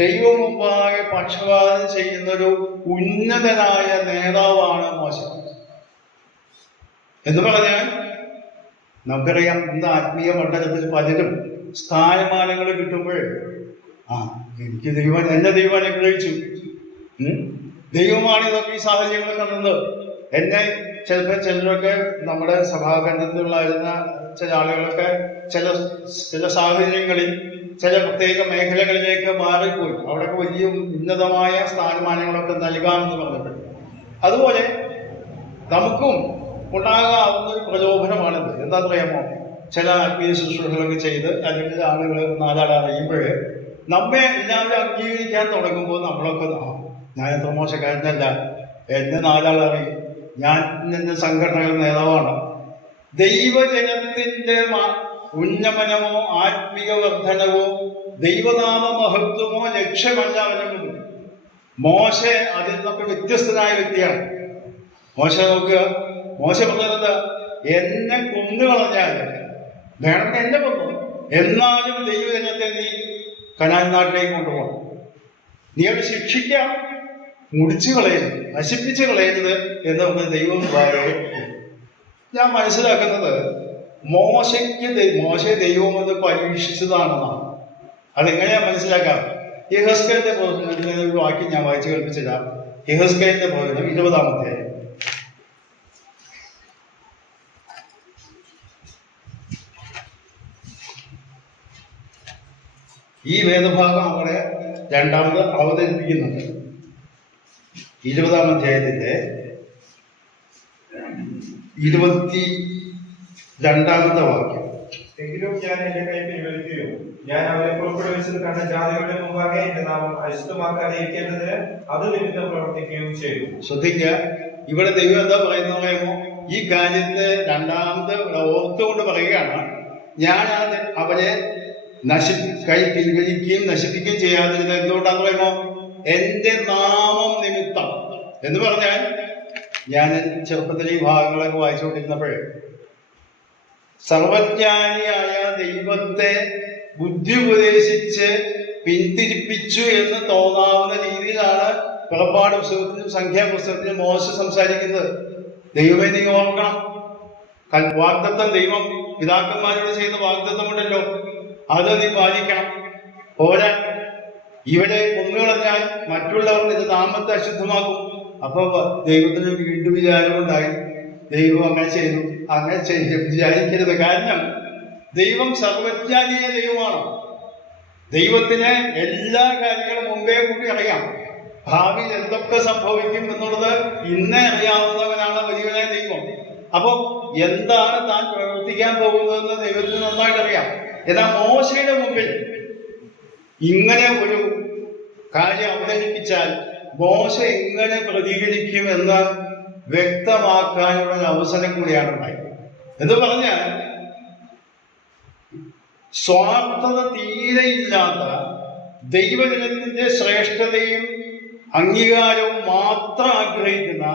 ദൈവം മുമ്പാകെ പക്ഷപാതം ചെയ്യുന്നൊരു ഉന്നതനായ നേതാവാണ് മോശ. എന്ന് പറഞ്ഞാൽ നമുക്കറിയാം, ഇന്ന് ആത്മീയ മണ്ഡലത്തിൽ പലരും സ്ഥാനമാനങ്ങൾ കിട്ടുമ്പോൾ എനിക്ക് എന്നെ ദൈവം അനുഗ്രഹിച്ചു, ദൈവമാണ് ഇതൊക്കെ ഈ സാഹചര്യങ്ങൾ കണ്ടത്. എന്നെ ചിലരൊക്കെ നമ്മുടെ സഭാകണ്ഠത്തിലുള്ളായിരുന്ന ചില ആളുകളൊക്കെ ചില സാഹചര്യങ്ങളിൽ ചില പ്രത്യേക മേഖലകളിലേക്ക് മാറിപ്പോയി. അവിടെയൊക്കെ വലിയ ഉന്നതമായ സ്ഥാനമാനങ്ങളൊക്കെ നൽകാമെന്ന് പറഞ്ഞിട്ടുണ്ട്. അതുപോലെ നമുക്കും ഉണ്ടാകാവുന്ന ഒരു പ്രലോഭനമാണിത്. എന്താണെന്ന് പറയാമോ? ചില ആത്മീയ ശുശ്രൂഷകളൊക്കെ ചെയ്ത് അല്ലെങ്കിൽ ആളുകൾ 4 ആൾ അറിയുമ്പോൾ നമ്മെ എല്ലാവരും അംഗീകരിക്കാൻ തുടങ്ങുമ്പോൾ നമ്മളൊക്കെ ഞാൻ എത്ര മോശക്കാരനല്ല, എന്നെ 4 ആൾ അറിയും, ഞാൻ എന്റെ സംഘടനകളുടെ നേതാവാണ്. ദൈവജനത്തിന്റെ ഉന്നമനമോ ആത്മീയ വർധനവോ ദൈവനാമ മഹത്വമോ ലക്ഷ്യമല്ല അവരുടെ. മോശ അതിൽ നിന്നൊക്കെ വ്യത്യസ്തനായ വ്യക്തിയാണ്. മോശ നോക്കുക, മോശ പറഞ്ഞത് എന്നെ കൊന്നു കളഞ്ഞാൽ വേണമെങ്കിൽ എന്നെ കൊന്നു, എന്നാലും ദൈവജനത്തെ നീ കനാൻ നാട്ടിലേക്ക് കൊണ്ടുപോകണം. നീ അവരെ ശിക്ഷിക്കാം, മുടിച്ചു കളയരുത്, നശിപ്പിച്ചു കളയരുത് എന്ന് പറഞ്ഞ ദൈവം പറയും. ഞാൻ മനസ്സിലാക്കുന്നത് മോശയെ ദൈവം അത് പരീക്ഷിച്ചതാണെന്നാണ്. അതെങ്ങനെയാ മനസ്സിലാക്കാം? യെഹെസ്കേലിന്റെ പ്രവചനത്തിൽ ഒരു വാക്യം ഞാൻ വായിച്ചു കേൾപ്പിച്ചില്ല. യെഹെസ്കേലിന്റെ പ്രവചനം 20-ാമത്തെ ഈ വേദഭാഗം അവിടെ രണ്ടാമത് അവതരിപ്പിക്കുന്നുണ്ട്. 20-ാം അധ്യായത്തിന്റെ 22-ാമത്തെ വാക്യം. എങ്കിലും ഞാൻ എന്റെ കൈ പിൻവലിക്കുകയും ഞാൻ അവരെ പുറപ്പെടുവിച്ചത് കണ്ട ജാതികളുടെ മുമ്പാകെ എന്റെ നാമം അശുദ്ധമാക്കാതെ ഇരിക്കേണ്ടതിന് അത് നിമിത്തം പ്രവർത്തിക്കുകയും ചെയ്തു. ശ്രദ്ധിക്കുക, ഇവിടെ ദൈവം എന്താ പറയുന്നത് പറയുമോ? ഈ കാര്യത്തെ രണ്ടാമത് ഓർത്തുകൊണ്ട് പറയുകയാണ്, ഞാൻ അവരെ കൈ പിൻവലിക്കുകയും നശിപ്പിക്കുകയും ചെയ്യാതിരുന്നത് എന്തുകൊണ്ടാന്ന് പറയുമോ? എന്റെ നാമം നിമിത്തം എന്ന് പറഞ്ഞാൽ, ഞാൻ ചെറുപ്പത്തിൽ ഈ ഭാഗങ്ങളൊക്കെ വായിച്ചുകൊണ്ടിരുന്നപ്പോഴേ സർവജ്ഞാനിയായ ദൈവത്തെ ബുദ്ധി ഉപദേശിച്ച് പിന്തിരിപ്പിച്ചു എന്ന് തോന്നാവുന്ന രീതിയിലാണ് പുറപ്പാട് പുസ്തകത്തിലും സംഖ്യാപുസ്തകത്തിലും മോശ സംസാരിക്കുന്നത്. ദൈവമേ, നീ ഓർക്കണം, വാഗ്ദത്തം ദൈവം പിതാക്കന്മാരോട് ചെയ്ത വാഗ്ദത്തമുണ്ടല്ലോ, അത് നീ പാലിക്കണം. പോരാ, ഇവരെ കൊന്നുകളഞ്ഞാൽ മറ്റുള്ളവർ നിന്റെ നാമത്തെ അശുദ്ധമാക്കും. അപ്പൊ ദൈവത്തിന് വീണ്ടും വിചാരമുണ്ടായി, ദൈവം അങ്ങനെ ചെയ്തു, അങ്ങനെ വിചാരിക്കരുത്. കാരണം ദൈവം സർവജ്ഞാനീയ ദൈവമാണ്. ദൈവത്തിന് എല്ലാ കാര്യങ്ങളും മുമ്പേ കൂടി അറിയാം. ഭാവിയിൽ എന്തൊക്കെ സംഭവിക്കും എന്നുള്ളത് ഇന്നേ അറിയാവുന്നവനാണ് വലിയവനായ ദൈവം. അപ്പൊ എന്താണ് താൻ പ്രവർത്തിക്കാൻ പോകുന്നതെന്ന് ദൈവത്തിന് നന്നായിട്ട് അറിയാം. എന്നാൽ മോശയുടെ മുമ്പിൽ ഇങ്ങനെ ഒരു കാര്യം അവതരിപ്പിച്ചാൽ മോശ എങ്ങനെ പ്രതികരിക്കും എന്ന് വ്യക്തമാക്കാനുള്ള ഒരു അവസരം കൂടിയാണ് ഉണ്ടായത്. എന്ന് പറഞ്ഞാൽ, സ്വാർത്ഥത തീരെയില്ലാത്ത ദൈവജനത്തിന്റെ ശ്രേഷ്ഠതയും അംഗീകാരവും മാത്രം ആഗ്രഹിക്കുന്ന,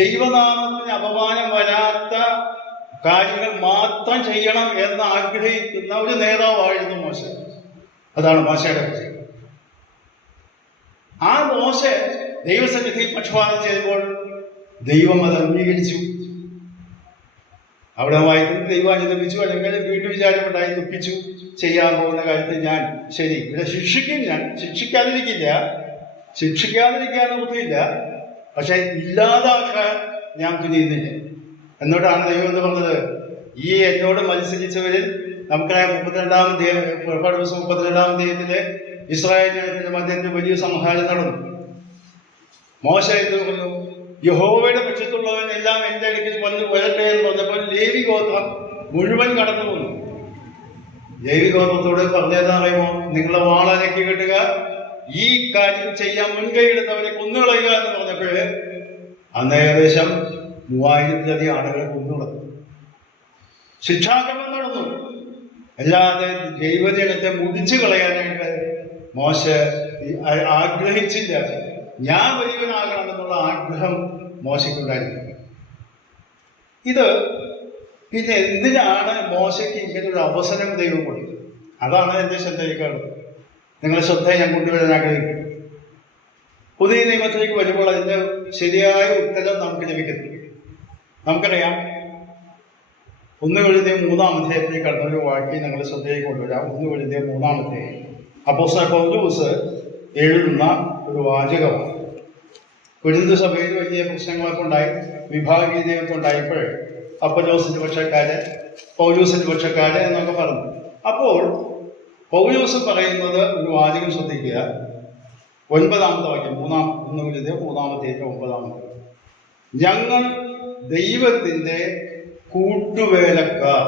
ദൈവനാമത്തിന് അപമാനം വരാത്ത കാര്യങ്ങൾ മാത്രം ചെയ്യണം എന്ന് ആഗ്രഹിക്കുന്ന ഒരു നേതാവായിരുന്നു മോശ. അതാണ് മോശയുടെ വിജയം. ആ മോശ ദൈവസന്നിധിയിൽ പക്ഷപാതം ചെയ്തപ്പോൾ ദൈവം അത് അംഗീകരിച്ചു. അവിടെ വായിക്കുന്നത് ദൈവം ലഭിച്ചു, അല്ലെങ്കിൽ വീണ്ടും വിചാരമുണ്ടായി ദുഃഖിച്ചു. ചെയ്യാൻ പോകുന്ന കാര്യത്തിൽ ഞാൻ ശരി, ഇവിടെ ശിക്ഷിക്കും, ഞാൻ ശിക്ഷിക്കാതിരിക്കാൻ ഒന്നുമില്ല, പക്ഷെ ഇല്ലാതാക്കാൻ ഞാൻ തുനിയുന്നില്ല. എന്നോടാണ് ദൈവം എന്ന് പറഞ്ഞത്, ഈ എന്നോട് മത്സരിച്ചവരിൽ നമുക്കറിയാം 32-ാം അധ്യായം, പുറപ്പാട് ദിവസം 32-ാം അധ്യായത്തിലെ ഇസ്രായേൽ ജനത്തിന്റെ മധ്യത്തിൽ വലിയ സംഹാരം നടന്നു. മോശ എന്ന് പറഞ്ഞു, യഹോവയുടെ പക്ഷത്തുള്ളവൻ എല്ലാം എന്റെ അടുക്കൽ വന്ന് വരട്ടെ എന്ന് പറഞ്ഞപ്പോൾ ലേവി ഗോത്രം മുഴുവൻ കടന്നു വന്നു. ലേവി ഗോത്രത്തോട് പറഞ്ഞതെന്ന് പറയുമോ, നിങ്ങളെ വാളനക്കി കെട്ടുക, ഈ കാര്യം ചെയ്യാൻ മുൻകൈ എടുത്തവരെ കൊന്നുകളയുക എന്ന് പറഞ്ഞപ്പോഴ് അന്ന് ഏകദേശം 3000-ലധികം ആളുകളെ കൊന്നുകളഞ്ഞു. ശിക്ഷാക്രമം നടന്നു. അല്ലാതെ ദൈവജനത്തെ മുടിച്ചു കളയാനായിട്ട് മോശ ആഗ്രഹിച്ചില്ല. ഞാൻ വലിയവനാകണമെന്നുള്ള ആഗ്രഹം മോശയ്ക്കുണ്ടായിരുന്നു. ഇത് പിന്നെ എന്തിനാണ് മോശയ്ക്ക് ഇങ്ങനൊരു അവസരം ദൈവം കൊടുത്തത്? അതാണ് എൻ്റെ ശ്രദ്ധയിലേക്കാണ്, നിങ്ങളുടെ ശ്രദ്ധ ഞാൻ കൊണ്ടുവരാൻ ആഗ്രഹിക്കുന്നു. പുതിയ നിയമത്തിലേക്ക് വരുമ്പോൾ അതിൻ്റെ ശരിയായ ഉത്തരം നമുക്ക് ലഭിക്കുന്നു. നമുക്കറിയാം, 1 കൊരിന്ത്യർ 3-ാം അധ്യായത്തിലേക്ക് കടന്നൊരു വാക്യം ഞങ്ങളുടെ ശ്രദ്ധയിൽ കൊണ്ടുവരാം. 1 കൊരിന്ത്യർ 3-ാം അധ്യായം അപ്പോസ്തലൻ പൗലോസ് എഴുതുന്ന ഒരു വാചകമാണ്. കൊരിന്ത് സഭയിൽ വലിയ പ്രശ്നങ്ങളൊക്കെ ഉണ്ടായി, വിഭാഗീയതയൊക്കെ ഉണ്ടായപ്പോൾ അപ്പൊല്ലോസിന്റെ പക്ഷക്കാര്, പൗലോസിന്റെ പക്ഷക്കാര് എന്നൊക്കെ പറഞ്ഞു. അപ്പോൾ പൗലോസ് പറയുന്നത് ഒരു വാചകം ശ്രദ്ധിക്കുക. 9-ാമത്തെ വാക്യം, 1 കൊരിന്ത്യർ 3-ാം അധ്യായത്തിലെ 9-ാമത്തെ, ഞങ്ങൾ ദൈവത്തിന്റെ കൂട്ടുവേലക്കാർ.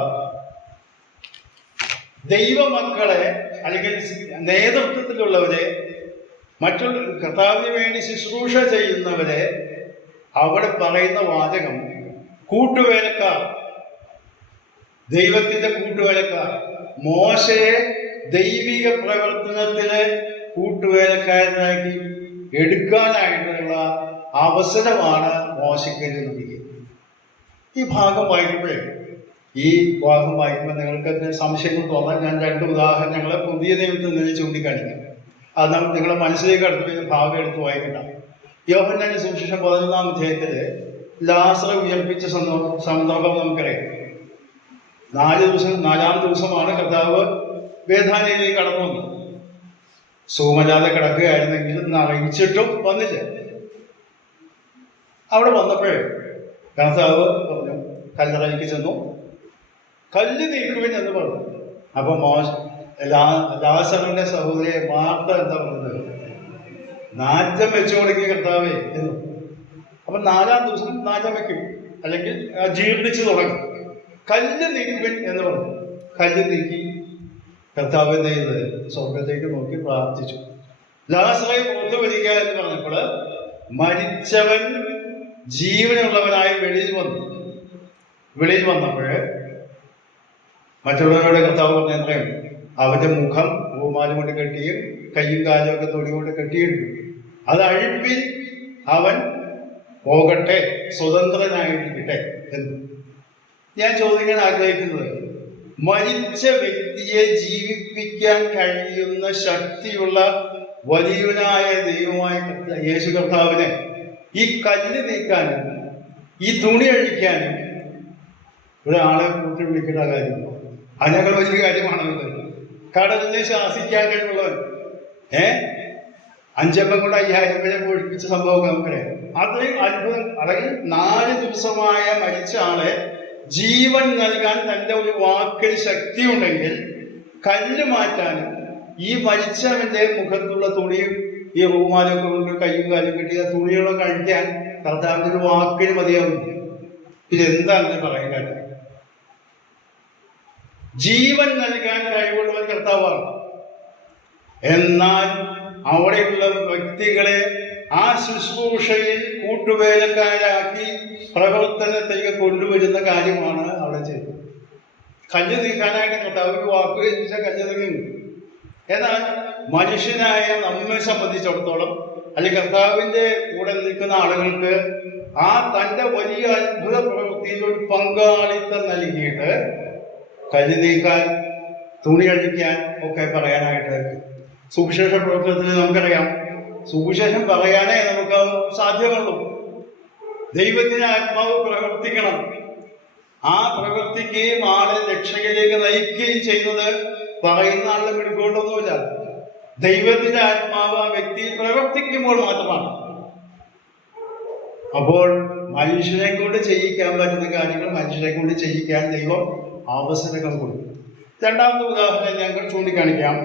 ദൈവമക്കളെ അല്ലെങ്കിൽ നേതൃത്വത്തിലുള്ളവരെ, മറ്റുള്ള കർത്താവിന് വേണ്ടി ശുശ്രൂഷ ചെയ്യുന്നവരെ അവിടെ പറയുന്ന വാചകം കൂട്ടുവേലക്കാർ, ദൈവത്തിന്റെ കൂട്ടുവേലക്കാർ. മോശയെ ദൈവിക പ്രവർത്തനത്തിലെ കൂട്ടുവേലക്കാരനാക്കി എടുക്കാനായിട്ടുള്ള അവസരമാണ് മോശയ്ക്ക് നൽകിയത്. ഈ ഭാഗം വായിക്കുമ്പോൾ നിങ്ങൾക്ക് സംശയങ്ങൾ തോന്നാൻ ഞാൻ 2 ഉദാഹരണങ്ങളെ പുതിയ നിയമത്തിൽ നിന്ന് ചൂണ്ടിക്കാണിക്കാം. അത് നിങ്ങളുടെ മനസ്സിലേക്ക് അടുത്ത് ഭാഗം എടുത്ത് വായിക്കണ്ട. യോഹന്നാന്റെ സുവിശേഷം 11-ാം അധ്യായത്തില് ലാസറെ ഉയർപ്പിച്ച സന്ദർഭം നമുക്കറിയാം. 4-ാം ദിവസമാണ് കർത്താവ് ബേഥാനിയയിലേക്ക് കടന്നു വന്നത്. സുഖമല്ലാതെ കിടക്കുകയായിരുന്നെങ്കിലും അറിയിച്ചിട്ടും വന്നില്ല. അവിടെ വന്നപ്പോഴേ കർത്താവ് പറഞ്ഞു, കല്ലറയിലേക്ക് ചെന്നു, കല്ല് നീക്കുവിൻ എന്ന് പറഞ്ഞു. അപ്പൊ ലാസറിന്റെ സഹോദരിയെ മാർത്ത എന്താ പറഞ്ഞത്? നാറ്റം വെച്ചു കൊടുക്കിയ കർത്താവേ എന്ന്. അപ്പൊ 4-ാം ദിവസം നാറ്റം വെക്കും, അല്ലെങ്കിൽ ജീർണിച്ചു തുടങ്ങും. കല്ല് നീക്കുവിൻ എന്ന് പറഞ്ഞു. കല്ല് നീക്കി കർത്താവ് എന്ത് ചെയ്ത് സ്വർഗത്തേക്ക് നോക്കി പ്രാർത്ഥിച്ചു. ലാസറെ പുറത്തു വരിക എന്ന് പറഞ്ഞപ്പോൾ മരിച്ചവൻ ജീവനുള്ളവനായി വെളിയിൽ വന്നപ്പോൾ മറ്റുള്ളവരോട് കർത്താവ് പറഞ്ഞ എത്രയും അവന്റെ മുഖം റൂമാലും കൊണ്ട് കെട്ടിയും കയ്യും കാലും ഒക്കെ തൊടി കൊണ്ട് കെട്ടിയിട്ടുണ്ട്. അത് അഴിപ്പിൽ അവൻ പോകട്ടെ, സ്വതന്ത്രനായിരിക്കട്ടെ എന്ന്. ഞാൻ ചോദിക്കാൻ ആഗ്രഹിക്കുന്നത്, മരിച്ച വ്യക്തിയെ ജീവിപ്പിക്കാൻ കഴിയുന്ന ശക്തിയുള്ള വലിയവനായ ദൈവമായ യേശു കർത്താവിനെ ഈ കല്ല് നീക്കാനും ഈ തുണി അഴിക്കാനും ഒരാളെ കൂട്ടി വിളിക്കേണ്ട കാര്യമില്ല. അതിനേക്കാൾ വലിയ കാര്യമാണത്. കടലിനെ ശാസിക്കാൻ കഴിവുള്ളവൻ 5 കൊണ്ട് 5000 പേരെ ഒഴിപ്പിച്ച സംഭവം നമുക്കറിയാം. അത്രയും അത്ഭുതം. അതായത് 4 ദിവസമായ മരിച്ച ആളെ ജീവൻ നൽകാൻ തൻ്റെ ഒരു വാക്കിൽ ശക്തിയുണ്ടെങ്കിൽ കല്ല് മാറ്റാനും ഈ മരിച്ചവന്റെ മുഖത്തുള്ള തുണിയും ഈ റൂമാലൊക്കെ കൊണ്ട് കയ്യും കാലും കെട്ടിയ തുണികളൊക്കെ അഴിക്കാൻ കർത്താവിന്റെ ഒരു വാക്കിന് മതിയാവും. ഇതെന്താണ് പറയുന്നത്? ജീവൻ നൽകാൻ കഴിവുള്ളവൻ കർത്താവാണ്. എന്നാൽ അവിടെയുള്ള വ്യക്തികളെ ആ ശുശ്രൂഷയിൽ കൂട്ടുവേലക്കാരാക്കി പ്രവർത്തനത്തിലേക്ക് കൊണ്ടുവരുന്ന കാര്യമാണ് അവിടെ ചെയ്തത്. കല്ല് നീക്കാനായിട്ട് കർത്താവ് വാക്ക് കഴിഞ്ഞ കല്ല് നീങ്ങുന്നു. എന്നാൽ മനുഷ്യനായ നമ്മെ സംബന്ധിച്ചിടത്തോളം, അല്ലെങ്കിൽ കർത്താവിന്റെ കൂടെ നിൽക്കുന്ന ആളുകൾക്ക് ആ തൻ്റെ വലിയ അത്ഭുത പ്രവൃത്തിയിൽ ഒരു പങ്കാളിത്തം നൽകിയിട്ട് കല്ല് നീക്കാൻ, തുണി അഴിക്കാൻ ഒക്കെ പറയാനായിട്ട് സുവിശേഷ പ്രവർത്തനത്തിൽ നമുക്കറിയാം. സുവിശേഷം പറയാനേ നമുക്ക് സാധ്യമുള്ളൂ. ദൈവത്തിന് ആത്മാവ് പ്രവർത്തിക്കണം. ആ പ്രവർത്തിക്കുകയും ആളെ രക്ഷയിലേക്ക് നയിക്കുകയും ചെയ്യുന്നത് പറയുന്ന ആളുടെ മിടുക്കൊണ്ടൊന്നുമില്ല. ദൈവത്തിന്റെ ആത്മാവ് ആ വ്യക്തി പ്രവർത്തിക്കുമ്പോൾ മാത്രമാണ്. അപ്പോൾ മനുഷ്യനെ കൊണ്ട് ചെയ്യിക്കാൻ പറ്റുന്ന കാര്യങ്ങൾ മനുഷ്യനെ കൊണ്ട് ചെയ്യിക്കാൻ ദൈവം അവസരങ്ങൾ കൊടുക്കും. 2ാമത്തെ ഉദാഹരണം ഞങ്ങൾ ചൂണ്ടിക്കാണിക്കാം.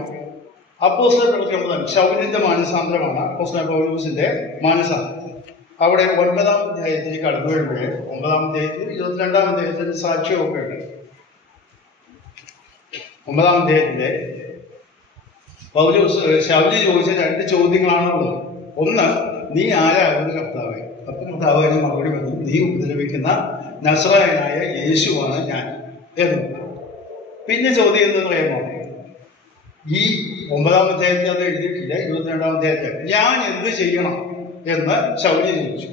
അപ്പോസ്തല പ്രവർത്തനം ശൗലിന്റെ മാനസാന്തരമാണ്. അപ്പോസ്തല പൗലോസിന്റെ മാനസാന്തരം. അവിടെ 9-ാം അധ്യായത്തിൽ കടന്നു വരുമ്പോൾ 9-ാം അധ്യായത്തിൽ 22-ാം അധ്യായത്തിൽ സാക്ഷ്യമൊക്കെ ഉണ്ട്. 9-ാം അധ്യായത്തിലെ പൗലോസ് ശൗലി ചോദിച്ച 2 ചോദ്യങ്ങളാണുള്ളത്. ഒന്ന്, നീ ആരാകുന്ന കർത്താവേ? അപ്പൊ കർത്താവ് അതിന് മറുപടി പറഞ്ഞു, നീ ഉപദ്രവിക്കുന്ന നസ്രായനായ യേശുവാണ് ഞാൻ എന്ന്. പിന്നെ ചോദ്യം എന്തെന്ന് പറയുമ്പോൾ ഈ 9-ാം അധ്യായത്തിൽ അത് എഴുതിയിട്ടില്ല, 22-ാം അധ്യായത്തിൽ ഞാൻ എന്ത് ചെയ്യണം എന്ന് ശൗലി ചോദിച്ചു.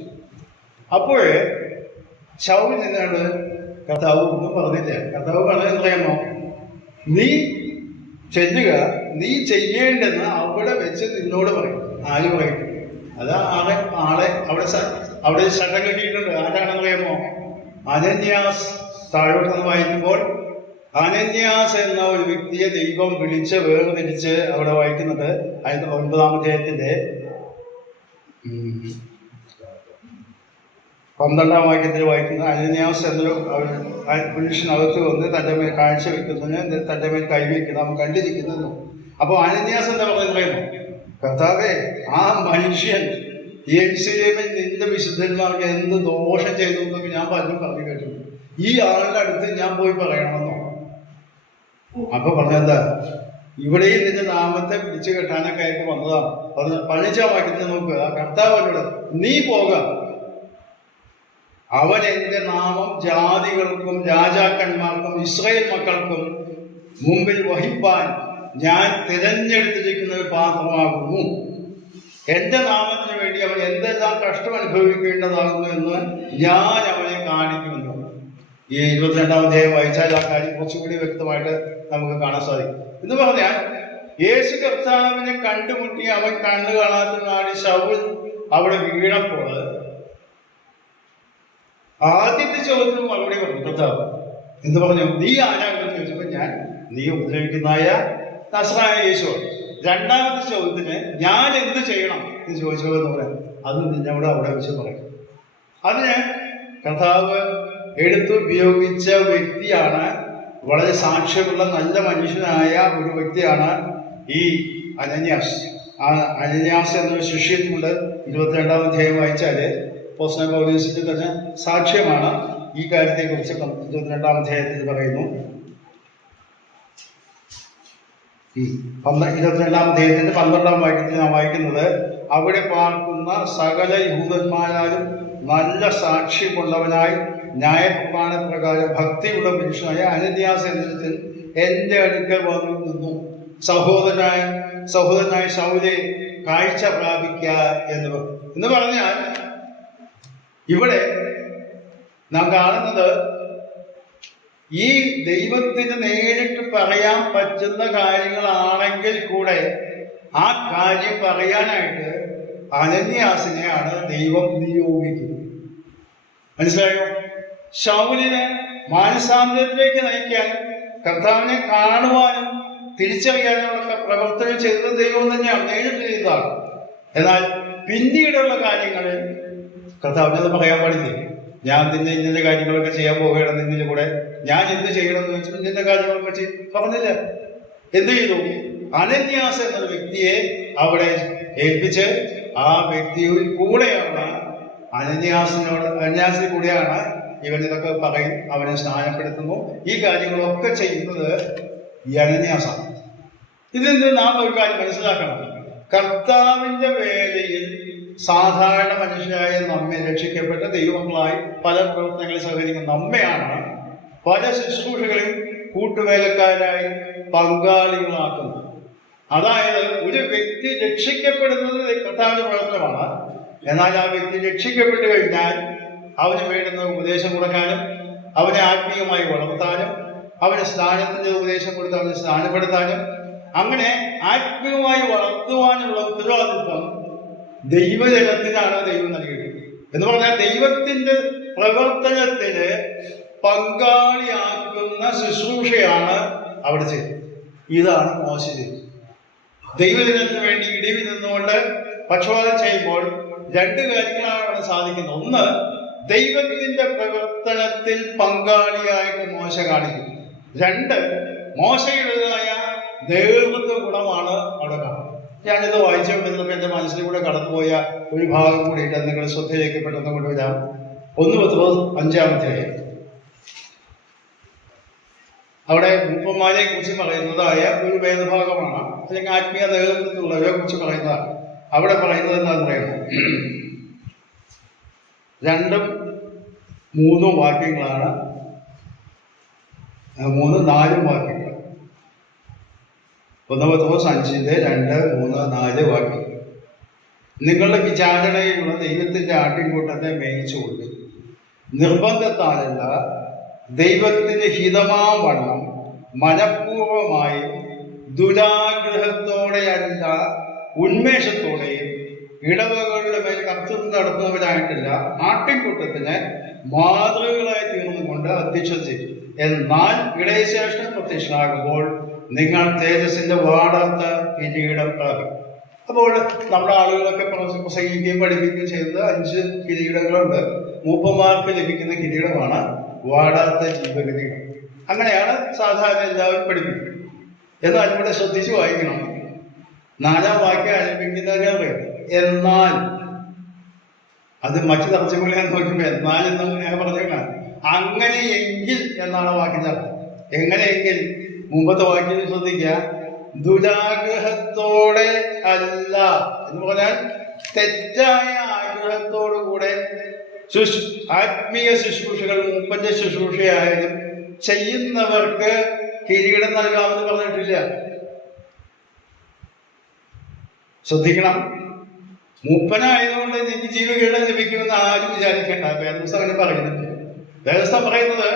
അപ്പോഴേ ശൗലി നിന്നാണ് കർത്താവ് ഒന്നും പറഞ്ഞില്ല. കർത്താവ് പറഞ്ഞതെന്ന് പറയുമ്പോൾ, നീ ചെല്ലുക, നീ ചെയ്യേണ്ടെന്ന് അവിടെ വെച്ച് നിന്നോട് പറയും. ആര് പറയും? അത് ആളെ അവിടെ ശട്ടം കെട്ടിയിട്ടുണ്ട്. ആരാണെന്ന് പറയുമ്പോൾ അനന്യാസ്. താഴോട്ടെന്ന് വായിക്കുമ്പോൾ അനന്യാസ് എന്ന ഒരു വ്യക്തിയെ ദൈവം വിളിച്ച് വേർതിരിച്ച് അവിടെ വായിക്കുന്നത് 9-ാം അധ്യായത്തിന്റെ 12-ാം വാക്യത്തിൽ വായിക്കുന്ന അനന്യാസ് എന്നൊരു പുരുഷനകത്ത് വന്ന് തൻ്റെ മേൽ കാഴ്ച വെക്കുന്നതിന് തൻ്റെ മേൽ കൈവയ്ക്കുന്ന അവൻ കണ്ടിരിക്കുന്നു. അപ്പോൾ അനന്യാസ് എന്താ പറയുന്നു? കർത്താവേ, ആ മനുഷ്യൻ യെരൂശലേമിൽ നിന്റെ വിശുദ്ധന്മാർക്ക് എന്ത് ദോഷം ചെയ്തു എന്നൊക്കെ ഞാൻ പറഞ്ഞു കേട്ടു. ഈ ആളുടെ അടുത്ത് ഞാൻ പോയി പറയണമെന്നോ? അപ്പൊ പറഞ്ഞെന്താ, ഇവിടെയും നിന്റെ നാമത്തെ പിടിച്ചു കെട്ടാനൊക്കെ ആയിട്ട് വന്നതാണ്. 15-ാം വാക്യത്തിൽ നോക്കുക. കർത്താവിനോട് നീ പോക, അവൻ എന്റെ നാമം ജാതികൾക്കും രാജാക്കന്മാർക്കും ഇസ്രായേൽ മക്കൾക്കും മുമ്പിൽ വഹിപ്പാൻ ഞാൻ തിരഞ്ഞെടുത്തിരിക്കുന്ന ഒരു പാത്രമാകുന്നു. എൻ്റെ നാമത്തിന് വേണ്ടി അവൻ എന്തെല്ലാം കഷ്ടം അനുഭവിക്കേണ്ടതാകുന്നു എന്ന് ഞാൻ അവനെ കാണിക്കുമെന്ന്. ഈ 22-ാം അധ്യായം വായിച്ചാൽ ആ കാര്യം കുറച്ചുകൂടി വ്യക്തമായിട്ട് നമുക്ക് കാണാൻ സാധിക്കും. എന്ന് പറഞ്ഞാൽ യേശു കർത്താവിനെ കണ്ടുമുട്ടി അവൻ കണ്ണു കാണാത്ത നാടി ശൗൽ അവിടെ വീണപ്പോൾ ആദ്യത്തെ ചോദ്യത്തിന് മറുപടി പറഞ്ഞു കർത്താവ്. എന്ന് പറഞ്ഞു, നീ ആരാണെന്ന് ചോദിച്ചപ്പോൾ ഞാൻ നീ ഉപദ്രവിക്കുന്നതായ നസ്രായ യേശു. രണ്ടാമത്തെ ചോദ്യത്തിന് ഞാൻ എന്ത് ചെയ്യണം എന്ന് ചോദിച്ചോ എന്ന് പറയാം. അത് നിന്നോട് അവിടെ വെച്ച് പറയും. അതിന് കർത്താവ് എടുത്തുപയോഗിച്ച വ്യക്തിയാണ്, വളരെ സാക്ഷ്യമുള്ള നല്ല മനുഷ്യനായ ഒരു വ്യക്തിയാണ് ഈ അനന്യാസ്. ആ അനന്യാസ് എന്നൊരു ശിഷ്യനുണ്ട്. 22-ാം അധ്യായം വായിച്ചാല് അപ്പോസ്തലൻ പൗലോസിന്റെ തന്നെ സാക്ഷ്യമാണ് ഈ കാര്യത്തെക്കുറിച്ച് 22-ാം അധ്യായത്തിൽ പറയുന്നു. ഈ 22-ാം അധ്യായത്തിന്റെ 12-ാം വാക്യത്തിൽ നാം വായിക്കുന്നത്, അവിടെ പാർക്കുന്ന സകല യഹൂദന്മാരാലും നല്ല സാക്ഷ്യമുള്ളവനായി ന്യായപ്രമാണ പ്രകാരം ഭക്തിയുള്ള പുരുഷനായ അനന്യാസ് എന്നതിൽ എൻ്റെ അടുക്കൽ വന്നു നിന്നു. സഹോദരനായ ശൗലെ കാഴ്ച പ്രാപിക്ക എന്ന് പറഞ്ഞാൽ ഇവിടെ നാം കാണുന്നത് ഈ ദൈവത്തിന് നേരിട്ട് പറയാൻ പറ്റുന്ന കാര്യങ്ങളാണെങ്കിൽ കൂടെ ആ കാര്യം പറയാനായിട്ട് അനന്യാസിനെയാണ് ദൈവം നിയോഗിക്കുന്നത്. മനസ്സിലായോ? ശൗലിനെ മാനസാന്തരത്തിലേക്ക് നയിക്കാൻ, കർത്താവിനെ കാണുവാനും തിരിച്ചറിയാനുള്ള പ്രവർത്തനം ചെയ്തത് ദൈവം തന്നെയാണ്, നേരിട്ട് ചെയ്തതാണ്. എന്നാൽ പിന്നീടുള്ള കാര്യങ്ങളിൽ കർത്താവിനത് പറയാൻ പാടില്ല. ഞാൻ നിന്നെ ഇന്ന കാര്യങ്ങളൊക്കെ ചെയ്യാൻ പോവുകയാണ്, നിന്നിന്റെ കൂടെ ഞാൻ എന്ത് ചെയ്യണമെന്ന് വെച്ചാൽ നിന്റെ കാര്യങ്ങളൊക്കെ പറഞ്ഞില്ല. എന്ത് ചെയ്തു? അനന്യാസ് എന്നൊരു വ്യക്തിയെ അവിടെ ഏൽപ്പിച്ച് ആ വ്യക്തിയിൽ കൂടെയാണ് അനന്യാസിൽ കൂടെയാണ് ഇവൻ ഇതൊക്കെ പറയും, അവനെ സ്നാനപ്പെടുത്തുന്നു. ഈ കാര്യങ്ങളൊക്കെ ചെയ്യുന്നത് ഈ അനന്യാസാണ്. ഇതിൽ നിന്ന് നാം ഒരു കാര്യം മനസ്സിലാക്കണം. കർത്താവിന്റെ വേലയിൽ സാധാരണ മനുഷ്യരായ നമ്മെ രക്ഷിക്കപ്പെട്ട ദൈവങ്ങളായി പല പ്രവർത്തനങ്ങളിൽ സഹകരിക്കുന്ന നമ്മയാണ് പല ശുശ്രൂഷകളിൽ കൂട്ടുവേലക്കാരായി പങ്കാളികളാക്കുന്നത്. അതായത് ഒരു വ്യക്തി രക്ഷിക്കപ്പെടുന്നത് കർത്താവിന്റെ പ്രവർത്തനമാണ്. എന്നാൽ ആ വ്യക്തി രക്ഷിക്കപ്പെട്ടു കഴിഞ്ഞാൽ അവന് വേണ്ടുന്ന ഉപദേശം കൊടുക്കാനും, അവനെ ആത്മീയമായി വളർത്താനും, അവന് സ്നാനത്തിന്റെ ഉപദേശം കൊടുത്ത് അവനെ സ്നാനപ്പെടുത്താനും, അങ്ങനെ ആത്മീയമായി വളർത്തുവാനുള്ള ഉത്തരവാദിത്വം ദൈവജനത്തിനാണ് ദൈവം നൽകിയത്. എന്ന് പറഞ്ഞാൽ ദൈവത്തിന്റെ പ്രവർത്തനത്തിന് പങ്കാളിയാക്കുന്ന ശുശ്രൂഷയാണ് അവിടെ ചെയ്തത്. ഇതാണ് മോശ ചെയ്തത്. ദൈവജനത്തിന് വേണ്ടി ഇടിവി നിന്നുകൊണ്ട് പക്ഷപാതം ചെയ്യുമ്പോൾ രണ്ട് കാര്യങ്ങളാണ് അവിടെ സാധിക്കുന്നത്. ഒന്ന്, ദൈവത്തിന്റെ പ്രവർത്തനത്തിൽ പങ്കാളിയായിട്ട് മോശ കാണിക്കുന്നു. രണ്ട്, മോശയുടേതായ നേതൃത്വ ഗുണമാണ് അവിടെ കാണുന്നത്. ഞാനിത് വായിച്ചുകൊണ്ടിരുന്നപ്പോൾ എൻ്റെ മനസ്സിലൂടെ കടന്നുപോയ ഒരു ഭാഗം കൂടിയിട്ട് നിങ്ങളുടെ ശ്രദ്ധയിലേക്ക് പെട്ടെന്ന് കൊണ്ടുവരാം. 1 പത്രോസ് 5-ാം അധ്യായം. അവിടെ മൂപ്പന്മാരെ കുറിച്ച് പറയുന്നതായ ഒരു വേദഭാഗമാണ്, അല്ലെങ്കിൽ ആത്മീയ നേതൃത്വത്തിലുള്ളവരെ കുറിച്ച് പറയുന്നതാണ്. അവിടെ പറയുന്നത് എന്താണെന്ന് പറയുന്നത്, 2ഉം 3ഉം വാക്യങ്ങളാണ്. 3, 4 വാക്യങ്ങൾ. 1 പത്രോസ് 5-ന്റെ 2, 3, 4 വാക്യങ്ങൾ. നിങ്ങളുടെ വിചാരണയിലുള്ള ദൈവത്തിന്റെ ആട്ടിൻകൂട്ടത്തെ മേയിച്ചു കൊടുക്കും. നിർബന്ധത്താലല്ല, ദൈവത്തിന് ഹിതമാവണ്ണം മനഃപൂർവമായി ദുരാഗ്രഹത്തോടെയല്ല, ഉന്മേഷത്തോടെയും ഇടവകളുടെ മേൽ കർത്തൃത്വം നടത്തുന്നവരായിട്ടില്ല, ആട്ടിൻകൂട്ടത്തിന് മാതൃകളായി തീർന്നുകൊണ്ട് അധ്യക്ഷത ചെയ്യും. എന്നാൽ ഇടയശേഷം പ്രത്യക്ഷനാകുമ്പോൾ നിങ്ങൾ തേജസ്സിന്റെ വാടാത്ത കിരീടം പ്രാപിക്കും. അപ്പോൾ നമ്മുടെ ആളുകളൊക്കെ പ്രസംഗിക്കുകയും പഠിപ്പിക്കുകയും ചെയ്തത് 5 കിരീടങ്ങളുണ്ട്. മൂപ്പന്മാർക്ക് ലഭിക്കുന്ന കിരീടമാണ് വാടാത്ത ജീവകിരീടം. അങ്ങനെയാണ് സാധാരണ എല്ലാവരും പഠിപ്പിക്കുന്നത്. എന്നാൽ ഇവിടെ ശ്രദ്ധിച്ച് വായിക്കണം. 4-ാം വാക്യം ആരംഭിക്കുന്നതിനെ പറയും എന്നാൽ. അത് മറ്റു തർജ്ജമകളെ നോക്കുമ്പോൾ എന്നാൽ എന്ന് ഞാൻ പറഞ്ഞേക്കാം. അങ്ങനെയെങ്കിൽ എന്നാണ് വാക്കിന്റെ അർത്ഥം. എങ്ങനെയെങ്കിൽ? മുമ്പത്തെ വാക്യം ശ്രദ്ധിക്കുക. ദുരാഗ്രഹത്തോടെ അല്ല എന്ന് പറഞ്ഞാൽ തെറ്റായ ആഗ്രഹത്തോടു കൂടെ ആത്മീയ ശുശ്രൂഷകൾ, മൂപ്പന്റെ ശുശ്രൂഷയായാലും ചെയ്യുന്നവർക്ക് കിരീടം നൽകാമെന്ന് പറഞ്ഞിട്ടില്ല. ശ്രദ്ധിക്കണം. മൂപ്പനായതുകൊണ്ട് എനിക്ക് ജീവകീടം ലഭിക്കുമെന്ന് ആരും വിചാരിക്കേണ്ട. വേദപുസ്തകം അങ്ങനെ പറയുന്നുണ്ട്. വേദപുസ്തകം പറയുന്നത്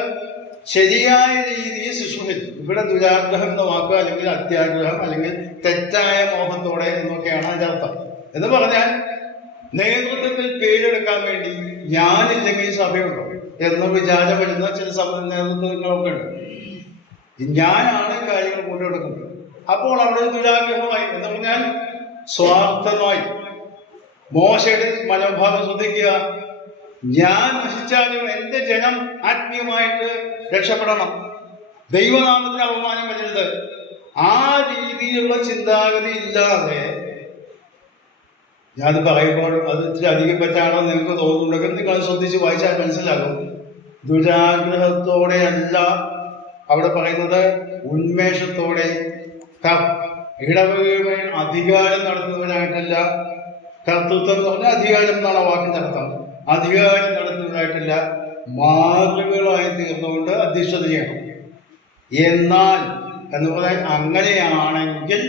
ശരിയായ രീതിയിൽ ശുശ്രൂഷിച്ചു. ഇവിടെ ദുരാഗ്രഹം എന്ന വാക്ക് അല്ലെങ്കിൽ അത്യാഗ്രഹം അല്ലെങ്കിൽ തെറ്റായ മോഹത്തോടെ എന്നൊക്കെയാണ് അതിന്റെ അർത്ഥം. എന്ന് പറഞ്ഞാൽ നേതൃത്വത്തിൽ പേരെടുക്കാൻ വേണ്ടി ഞാനില്ലെങ്കിൽ സഭയുണ്ടോ എന്ന് വിചാരം വരുന്ന ചില സഭ നേതൃത്വങ്ങളൊക്കെ ഉണ്ട്. ഞാനാണ് കാര്യങ്ങൾ കൊണ്ടുനടക്കുന്നത്. അപ്പോൾ അവിടെ ദുരാഗ്രഹമായി എന്ന് പറഞ്ഞാൽ സ്വാർത്ഥമായി. മോശയുടെ മനോഭാവം ശ്രദ്ധിക്കുക. ഞാൻ നശിച്ചാലും എന്റെ ജനം ആത്മീയമായിട്ട് രക്ഷപ്പെടണം, ദൈവനാമത്തിന് അപമാനം വരരുത്. ആ രീതിയിലുള്ള ചിന്താഗതി ഇല്ലാതെ, ഞാൻ പറയുമ്പോൾ അത് ഇത്തിരി അധികം പറ്റാണോ നിങ്ങൾക്ക് തോന്നുന്നുണ്ടെങ്കിൽ നിങ്ങൾ ശ്രദ്ധിച്ച് വായിച്ചാൽ മനസ്സിലാകും. ദുരാഗ്രഹത്തോടെയല്ല അവിടെ പറയുന്നത്, ഉന്മേഷത്തോടെ. ഇടവകയുമായി അധികാരം നടത്തുന്നവരായിട്ടല്ല. കർത്തൃത്വം എന്ന് പറഞ്ഞാൽ അധികാരം എന്നാണ് ആ വാക്കിന്റെ അർത്ഥം. അധികാരം നടത്തുന്നതായിട്ടല്ല, മാതൃകളായി തീർന്നുകൊണ്ട് അധ്യക്ഷത ചെയ്യണം. എന്നാൽ എന്ന് പറഞ്ഞാൽ അങ്ങനെയാണെങ്കിൽ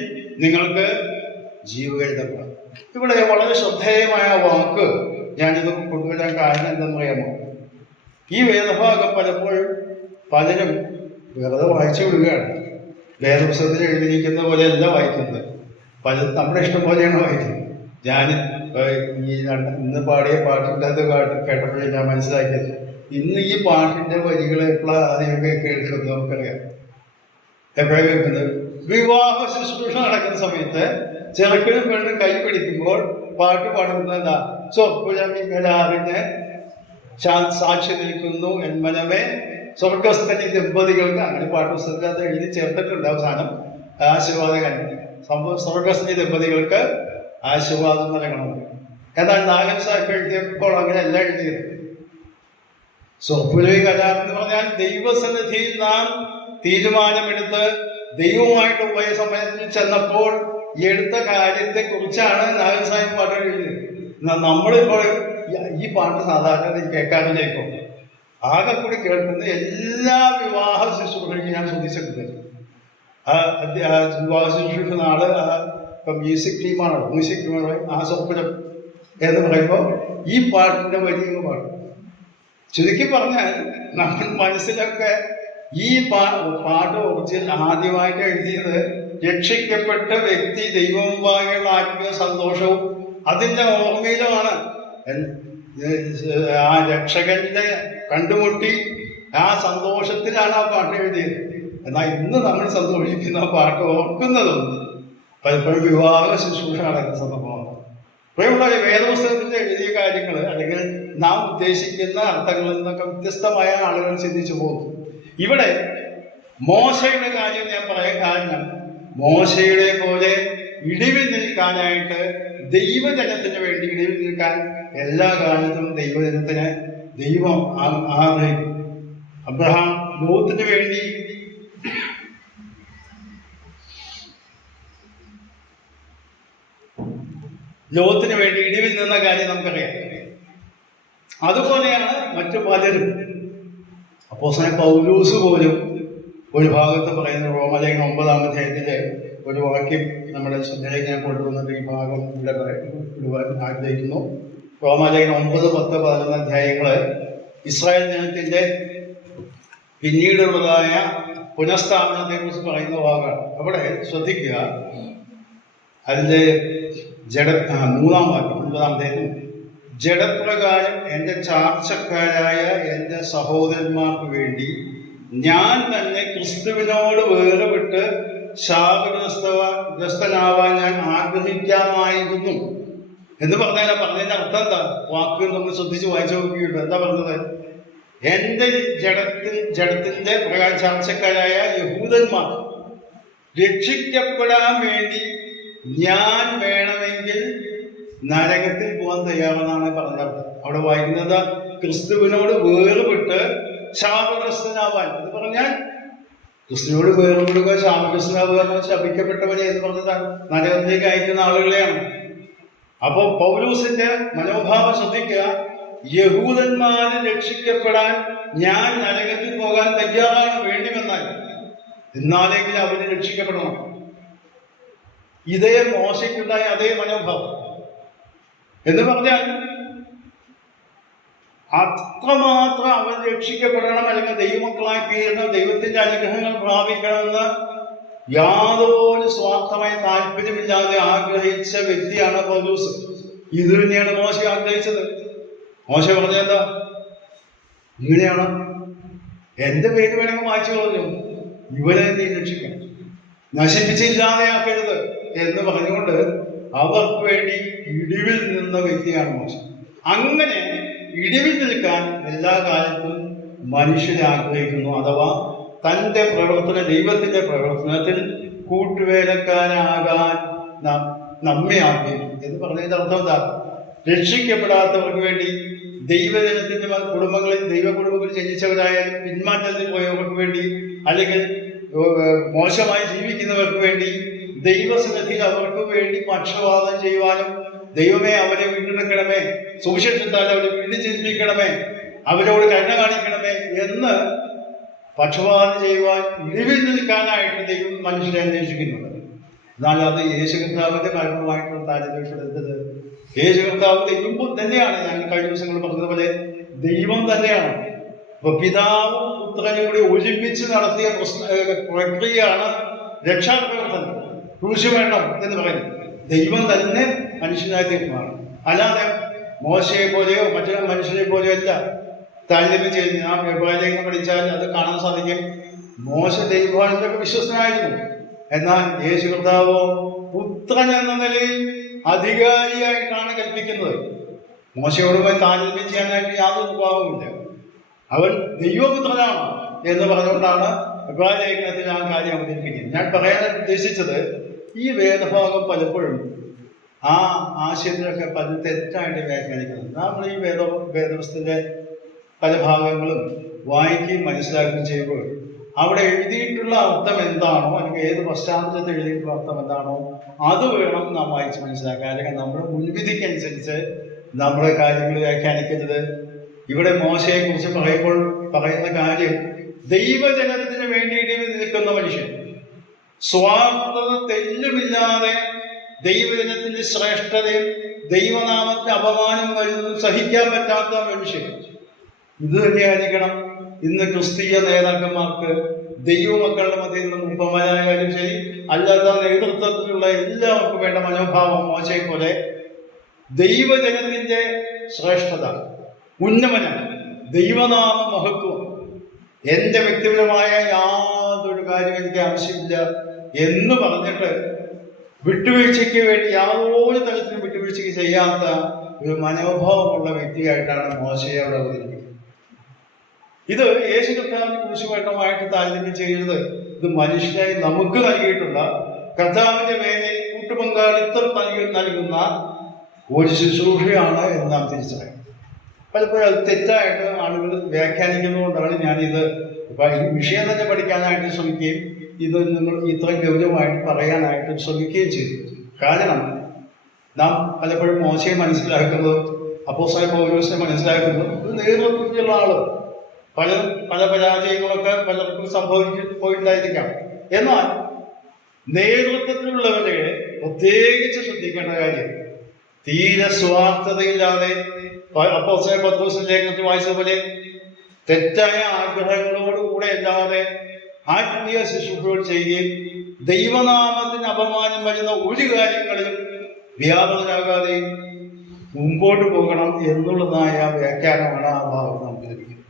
നിങ്ങൾക്ക് ജീവകരുതപ്പെടാം. ഇവിടെ വളരെ ശ്രദ്ധേയമായ വാക്ക് ഞാനിത് കൊണ്ടുവരാൻ കാരണം എന്തെന്ന് പറയാമോ? ഈ വേദഭാഗം പലപ്പോഴും പലരും വെറുതെ വായിച്ചു വിടുകയാണ്. വേദപുസ്തകത്തിൽ എഴുതിയിരിക്കുന്ന പോലെയല്ല വായിക്കുന്നത്. പലരും നമ്മുടെ ഇഷ്ടം പോലെയാണ് വായിക്കുന്നത്. ഞാൻ ഈ ഇന്ന് പാടിയ പാട്ടിൻ്റെ അത് കേട്ടപ്പോഴേ ഞാൻ മനസ്സിലാക്കിയത്, ഇന്ന് ഈ പാട്ടിന്റെ വരികൾ എപ്പോഴാണ് ആദ്യമൊക്കെ കേൾക്കുന്നത് നമുക്കറിയാം. എപ്പോഴാണ് കേൾക്കുന്നത്? വിവാഹ ശുശ്രൂഷ നടക്കുന്ന സമയത്ത് ചെറുക്കനും പെണ്ണും കൈ പിടിക്കുമ്പോൾ പാട്ട് പാടുന്നത് എന്താ? സ്വപ്പുഴമികരാറിന് സാക്ഷി നിൽക്കുന്നു എന്മനമേ സ്വർഗസ്ഥനി ദമ്പതികൾക്ക്. അങ്ങനെ പാട്ട് പുസ്തകത്തിൽ അത് എഴുതി ചേർത്തിട്ടുണ്ട്. അവസാനം ആശീർവാദകൻ സ്വർഗസ്ഥനി ദമ്പതികൾക്ക് ആശീർവാദം നൽകണം. എന്നാൽ നാഗൻ സാഹിബ് എഴുതിയപ്പോൾ അങ്ങനെ എല്ലാം എഴുതിയത്. സ്വപ്പുരവി കരാർ എന്ന് പറഞ്ഞാൽ ദൈവസന്നിധിയിൽ നാം തീരുമാനമെടുത്ത് ദൈവവുമായിട്ട് ഉഭയസമയത്തിൽ ചെന്നപ്പോൾ എടുത്ത കാര്യത്തെ കുറിച്ചാണ് നാഗൻ സാഹിബ് പാട്ട് എഴുതിയത്. നമ്മളിപ്പോൾ ഈ പാട്ട് സാധാരണ കേൾക്കാറില്ല. ഇപ്പോൾ ആകെ കൂടി കേൾക്കുന്ന എല്ലാ വിവാഹ ശുശ്രൂഷയ്ക്കും ഞാൻ ശ്രദ്ധിച്ചിട്ടുണ്ട്. വിവാഹ ശുശ്രൂഷ നാള് മ്യൂസിക് ടീമാണ്, മ്യൂസിക് ടീം ആ സ്വപ്നം എന്ന് പറയുമ്പോൾ ഈ പാട്ടിന്റെ വരികൾ പാടും. ചുരുക്കി പറഞ്ഞാൽ നമ്മൾ മനസ്സിലൊക്കെ ഈ പാട്ട് ഒറിജിനൽ ആദ്യമായിട്ട് എഴുതിയത് രക്ഷിക്കപ്പെട്ട വ്യക്തി ദൈവമുമ്പാകെയുള്ള ആത്മീയ സന്തോഷവും അതിന്റെ ഓർമ്മയിലുമാണ്. ആ രക്ഷകന്റെ കണ്ടുമുട്ടി ആ സന്തോഷത്തിലാണ് ആ പാട്ട് എഴുതിയത്. എന്നാൽ ഇന്ന് നമ്മൾ സന്തോഷിക്കുന്ന പാട്ട് ഓർക്കുന്നതും പലപ്പോഴും വിവാഹ ശുശ്രൂഷ നടക്കുന്ന സംഭവമാണ്. ഇപ്പോഴുള്ള വേദപുസ്തകത്തിൽ എഴുതിയ കാര്യങ്ങൾ അല്ലെങ്കിൽ നാം ഉദ്ദേശിക്കുന്ന അർത്ഥങ്ങളിൽ നിന്നൊക്കെ വ്യത്യസ്തമായ ആളുകൾ ചിന്തിച്ചു പോകുന്നു. ഇവിടെ മോശയുടെ കാര്യം ഞാൻ പറയാൻ കാരണം, മോശയുടെ പോലെ ഇടിവിൽ നിൽക്കാനായിട്ട് ദൈവജനത്തിന് വേണ്ടി ഇടിവിൽ നിൽക്കാൻ എല്ലാ കാലത്തും ദൈവജനത്തിന് ദൈവം ആഗ്രഹിക്കും. അബ്രഹാം ലോത്തിന് വേണ്ടി ഇടിവിൽ നിന്ന കാര്യം നമുക്കറിയാം. അതുപോലെയാണ് മറ്റു പലരും. അപ്പോസ്തലൻ പൗലോസ് പോലും ഒരു ഭാഗത്ത് പറയുന്ന റോമാലേഖനം 9-ാം അധ്യായത്തിലെ ഒരു വാക്യം നമ്മുടെ ശ്രദ്ധയിലേക്ക് ഞാൻ കൊണ്ടുവന്നിട്ട് ഈ ഭാഗം ഇവിടെ ഇടുവാൻ ആഗ്രഹിക്കുന്നു. റോമാലേഖനം 9, 10, 11 അധ്യായങ്ങള് ഇസ്രായേൽ ജനത്തിന്റെ പിന്നീടുള്ളതായ പുനഃസ്ഥാപനത്തെ കുറിച്ച് പറയുന്ന ഭാഗമാണ്. അവിടെ ശ്രദ്ധിക്കുക, അതിന്റെ 3-ാം വാക്യം 9-ാം അധ്യായം, ജഡപ്രകാരം എൻ്റെ ചാർച്ചക്കാരായ എൻ്റെ സഹോദരന്മാർക്ക് വേണ്ടി ഞാൻ തന്നെ ക്രിസ്തുവിനോട് വേർപെട്ട് ശാപഗ്രസ്തനാവാൻ ഞാൻ ആഗ്രഹിക്കാമായിരുന്നു എന്ന് പറഞ്ഞതിന്റെ അർത്ഥം എന്താ? വാക്കുകൾ നമ്മൾ ശ്രദ്ധിച്ച് വായിച്ചു നോക്കിയിട്ട് എന്താ പറഞ്ഞത്? എൻ്റെ ജഡത്തിന്റെ പ്രകാരം ചാർച്ചക്കാരായ യഹൂദന്മാർ രക്ഷിക്കപ്പെടാൻ വേണ്ടി ഞാൻ വേണമെങ്കിൽ നരകത്തിൽ പോകാൻ തയ്യാറെന്നാണ് പറഞ്ഞത്. അവിടെ വായിക്കുന്നത് ക്രിസ്തുവിനോട് വേർപെട്ട് ശാപഗ്രസ്തനാവാൻ എന്ന് പറഞ്ഞാൽ ക്രിസ്തുവിനോട് വേർപെടുക, ശാപഗ്രസ്തനാവുക, ശപിക്കപ്പെട്ടവരെ എന്ന് പറഞ്ഞതാണ് നരകത്തിലേക്ക് അയക്കുന്ന ആളുകളെയാണ്. അപ്പോൾ പൗലൂസിന്റെ മനോഭാവം ശ്രദ്ധിക്കുക. യഹൂദന്മാര് രക്ഷിക്കപ്പെടാൻ ഞാൻ നരകത്തിൽ പോകാൻ തയ്യാറാണ്, വേണ്ടി വന്നാൽ എന്നാലെങ്കിലും അവര് രക്ഷിക്കപ്പെടണം. ഇതേ മോശയ്ക്കുണ്ടായ അതേ മനോഭാവം. എന്ന് പറഞ്ഞാൽ അത്രമാത്രം അവൻ രക്ഷിക്കപ്പെടണം, അല്ലെങ്കിൽ ദൈവമക്കളായി തീരണം, ദൈവത്തിന്റെ അനുഗ്രഹങ്ങൾ പ്രാപിക്കണമെന്ന് യാതൊരു സ്വാർത്ഥമായ താല്പര്യമില്ലാതെ ആഗ്രഹിച്ച വ്യക്തിയാണ് പൗലോസ്. ഇത് തന്നെയാണ് മോശ ആഗ്രഹിച്ചത്. മോശ പറഞ്ഞെന്താ? ഇങ്ങനെയാണ്, എന്റെ പേര് വേണമെങ്കിൽ മാറ്റി പറഞ്ഞു, ഇവരെ നീ രക്ഷിക്കണം, നശിപ്പിച്ചില്ലാതെയാക്കരുത് എന്ന് പറഞ്ഞുകൊണ്ട് അവർക്ക് വേണ്ടി ഇടിവിൽ നിന്ന വ്യക്തിയാണ് മോശ. അങ്ങനെ ഇടിവിൽ നിൽക്കാൻ എല്ലാ കാലത്തും മനുഷ്യനെ ആഗ്രഹിക്കുന്നു. അഥവാ തൻ്റെ പ്രവർത്തന, ദൈവത്തിന്റെ പ്രവർത്തനത്തിൽ കൂട്ടുവേലക്കാരാകാൻ നമ്മെ ആഗ്രഹിക്കും എന്ന് പറഞ്ഞതിന്റെ അർത്ഥം എന്താ? രക്ഷിക്കപ്പെടാത്തവർക്ക് വേണ്ടി, ദൈവജനത്തിന്റെ കുടുംബങ്ങളിൽ, ദൈവ കുടുംബങ്ങളിൽ ജനിച്ചവരായാലും പിന്മാറ്റത്തിൽ പോയവർക്ക് വേണ്ടി, അല്ലെങ്കിൽ മോശമായി ജീവിക്കുന്നവർക്ക് വേണ്ടി, ദൈവസന്നിധിയിൽ അവർക്ക് വേണ്ടി പക്ഷപാതം ചെയ്യുവാനും, ദൈവമേ അവരെ വീണ്ടെടുക്കണമേ, സുവിശേഷത്താൽ അവരെ വീണ്ടും ജനിപ്പിക്കണമേ, അവരോട് കരുണ കാണിക്കണമേ എന്ന് പക്ഷപാതം ചെയ്യുവാൻ, ഇടിവിൽ നിൽക്കാനായിട്ട് ദൈവം മനുഷ്യരെ അന്വേഷിക്കുന്നുണ്ട്. എന്നാൽ അത് യേശു കർത്താവിന്റെ കാര്യവുമായിട്ടുള്ള താരതമ്യപ്പെടുത്തത്. യേശു കർത്താവ് ദൈവം തന്നെയാണ്. ഞാൻ കഴിഞ്ഞ ദിവസങ്ങൾ പറഞ്ഞതുപോലെ ദൈവം തന്നെയാണ്. അപ്പൊ പിതാവും പുത്രനും കൂടി ഒരുമിച്ച് നടത്തിയ പ്രക്രിയയാണ് രക്ഷാപ്രവർത്തനം. ക്രൂശ് വേണം എന്ന് പറയുന്നത് ദൈവം തന്നെ മനുഷ്യനായി തീർന്നതാണ്. അല്ലാതെ മോശയെ പോലെയോ മറ്റൊരു മനുഷ്യരെ പോലെയോ അല്ല താരതമ്യം ചെയ്യുന്നത്. ആ വ്യവഹാരം പഠിച്ചാൽ അത് കാണാൻ സാധിക്കും. മോശ ദൈവഭാഷയൊക്കെ വിശ്വസ്തനായിരുന്നു. എന്നാൽ യേശു കർത്താവോ പുത്രൻ എന്ന നിലയിൽ അധികാരിയായിട്ടാണ് കൽപ്പിക്കുന്നത്. മോശയോടുമായി താരതമ്യം ചെയ്യാനായിട്ട് യാതൊരു ഭാവമില്ല. അവൻ ദൈവപുത്രനാണ് എന്ന് പറഞ്ഞുകൊണ്ടാണ് ലേഖനത്തിൽ ആ കാര്യം അവതരിപ്പിക്കുന്നത്. ഞാൻ പറയാൻ ഉദ്ദേശിച്ചത്, ഈ വേദഭാഗം പലപ്പോഴും ആ ആശയത്തിലൊക്കെ പല തെറ്റായിട്ട് വ്യാഖ്യാനിക്കുന്നത്. നമ്മൾ ഈ വേദപുസ്തകത്തിലെ പല ഭാഗങ്ങളും വായിക്കുകയും മനസ്സിലാക്കുകയും ചെയ്യുമ്പോൾ അവിടെ എഴുതിയിട്ടുള്ള അർത്ഥം എന്താണോ, അല്ലെങ്കിൽ ഏത് പശ്ചാത്തലത്തിൽ എഴുതിയിട്ടുള്ള അർത്ഥം എന്താണോ അത് വേണം നാം വായിച്ച് മനസ്സിലാക്കാൻ. അല്ലെങ്കിൽ നമ്മുടെ മുൻവിധിക്കനുസരിച്ച് നമ്മുടെ കാര്യങ്ങൾ വ്യാഖ്യാനിക്കുന്നത്. ഇവിടെ മോശയെ കുറിച്ച് പറയുന്ന കാര്യം, ദൈവജനത്തിന് വേണ്ടിയിട്ട് നിൽക്കുന്ന മനുഷ്യൻ, സ്വാർത്ഥത തെല്ലുമില്ലാതെ ദൈവജനത്തിന്റെ ശ്രേഷ്ഠതയും ദൈവനാമത്തിന് അപമാനം വരുന്നതും സഹിക്കാൻ പറ്റാത്ത മനുഷ്യൻ. ഇത് തന്നെയായിരിക്കണം ഇന്ന് ക്രിസ്തീയ നേതാക്കന്മാർക്ക്, ദൈവമക്കളുടെ മധ്യയിൽ നിന്ന് മുപ്പന്മാരായാലും ശരി, അല്ലാത്ത നേതൃത്വത്തിലുള്ള എല്ലാവർക്കും വേണ്ട മനോഭാവം. മോശയെ പോലെ ദൈവജനത്തിന്റെ ശ്രേഷ്ഠത, ഉന്നമനം, ദൈവനാമ മഹത്വം, എന്റെ വ്യക്തിപരമായ യാതൊരു കാര്യം എനിക്ക് ആവശ്യമില്ല എന്ന് പറഞ്ഞിട്ട് വിട്ടുവീഴ്ചയ്ക്ക് വേണ്ടി യാതൊരു തരത്തിലും വിട്ടുവീഴ്ചയ്ക്ക് ചെയ്യാത്ത ഒരു മനോഭാവമുള്ള വ്യക്തിയായിട്ടാണ് മോശയെ അവിടെ അവതരിപ്പിക്കുന്നത്. ഇത് യേശു കർത്താവിന്റെ ക്രൂശുവേട്ടമായിട്ട് താരതമ്യം ചെയ്യുന്നത് ഇത് മനുഷ്യനായി നമുക്ക് നൽകിയിട്ടുള്ള കർത്താവിന്റെ മേലെ കൂട്ടുപങ്കാളിത്തം നൽകുന്ന ഒരു ശുശ്രൂഷയാണ് എന്ന് നാം തിരിച്ചറിയാം. പലപ്പോഴും അത് തെറ്റായിട്ട് ആളുകൾ വ്യാഖ്യാനിക്കുന്നതുകൊണ്ടാണ് ഞാനിത് ഈ വിഷയം തന്നെ പഠിക്കാനായിട്ട് ശ്രമിക്കുകയും ഇത് നിങ്ങൾ ഇത്രയും ഗൗരവമായിട്ട് പറയാനായിട്ട് ശ്രമിക്കുകയും ചെയ്തു. കാരണം നാം പലപ്പോഴും മോശയെ മനസ്സിലാക്കുന്നത്, അപ്പോസ്തലൻ പൗലോസിനെ മനസ്സിലാക്കുന്നത് ഒരു നേതൃത്വത്തിലുള്ള ആള്, പല പരാജയങ്ങളൊക്കെ പലർക്കും സംഭവിച്ചു പോയിട്ടായിരിക്കാം. എന്നാൽ നേതൃത്വത്തിലുള്ളവരെ പ്രത്യേകിച്ച് ശ്രദ്ധിക്കേണ്ട കാര്യം, തീരെ സ്വാർത്ഥതയില്ലാതെ അപ്പോസ്തലൻ പത്രോസിന്റെ ലേഖനത്തിൽ വായിച്ചതുപോലെ തെറ്റായ ആഗ്രഹങ്ങളോടുകൂടെ അല്ലാതെ ആത്മീയ ശുശ്രൂഷകൾ ചെയ്യുകയും ദൈവനാമത്തിന് അപമാനം വരുന്ന ഒരു കാര്യങ്ങളിലും വ്യാപകരാകാതെയും മുമ്പോട്ട് പോകണം എന്നുള്ളതായ വ്യാഖ്യാനമാണ് ആ ഭാഗത്ത് നമുക്ക് ലഭിക്കുന്നത്.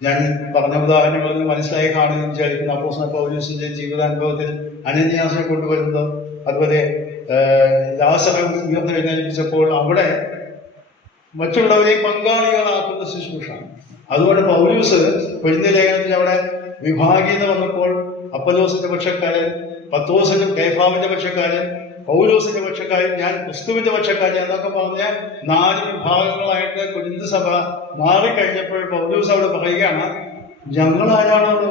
ഞാൻ പറഞ്ഞ ഉദാഹരണങ്ങളിൽ നിന്ന് മനസ്സിലായി കാണുമെന്ന് വിചാരിക്കുന്ന അപ്പോസ്തലൻ പൗലോസിന്റെ ജീവിതാനുഭവത്തിൽ അനന്യാസിനെ കൊണ്ടുവരുന്നത്, അതുപോലെ ലാസറെ ഉയർത്തെഴുന്നേൽപ്പിച്ചപ്പോൾ അവിടെ മറ്റുള്ളവരെ പങ്കാളികളാക്കുന്ന ശുശ്രൂഷ. അതുകൊണ്ട് പൗലോസ് കൊരിന്ത്യർ ലേഖനത്തിൽ അവിടെ വിഭാഗീയത വന്നപ്പോൾ അപ്പൊല്ലോസിന്റെ പക്ഷക്കാരൻ, പത്രോസിനും കേഫാവിന്റെ പക്ഷക്കാരൻ, പൗലോസിന്റെ പക്ഷക്കാരൻ, ഞാൻ ക്രിസ്തുവിന്റെ പക്ഷക്കാരൻ എന്നൊക്കെ പറഞ്ഞ 4 വിഭാഗങ്ങളായിട്ട് കൊരിന്ത്യ സഭ മാറിക്കഴിഞ്ഞപ്പോൾ പൗലോസ് അവിടെ പറയുകയാണ്, ഞങ്ങൾ ആരാണോ?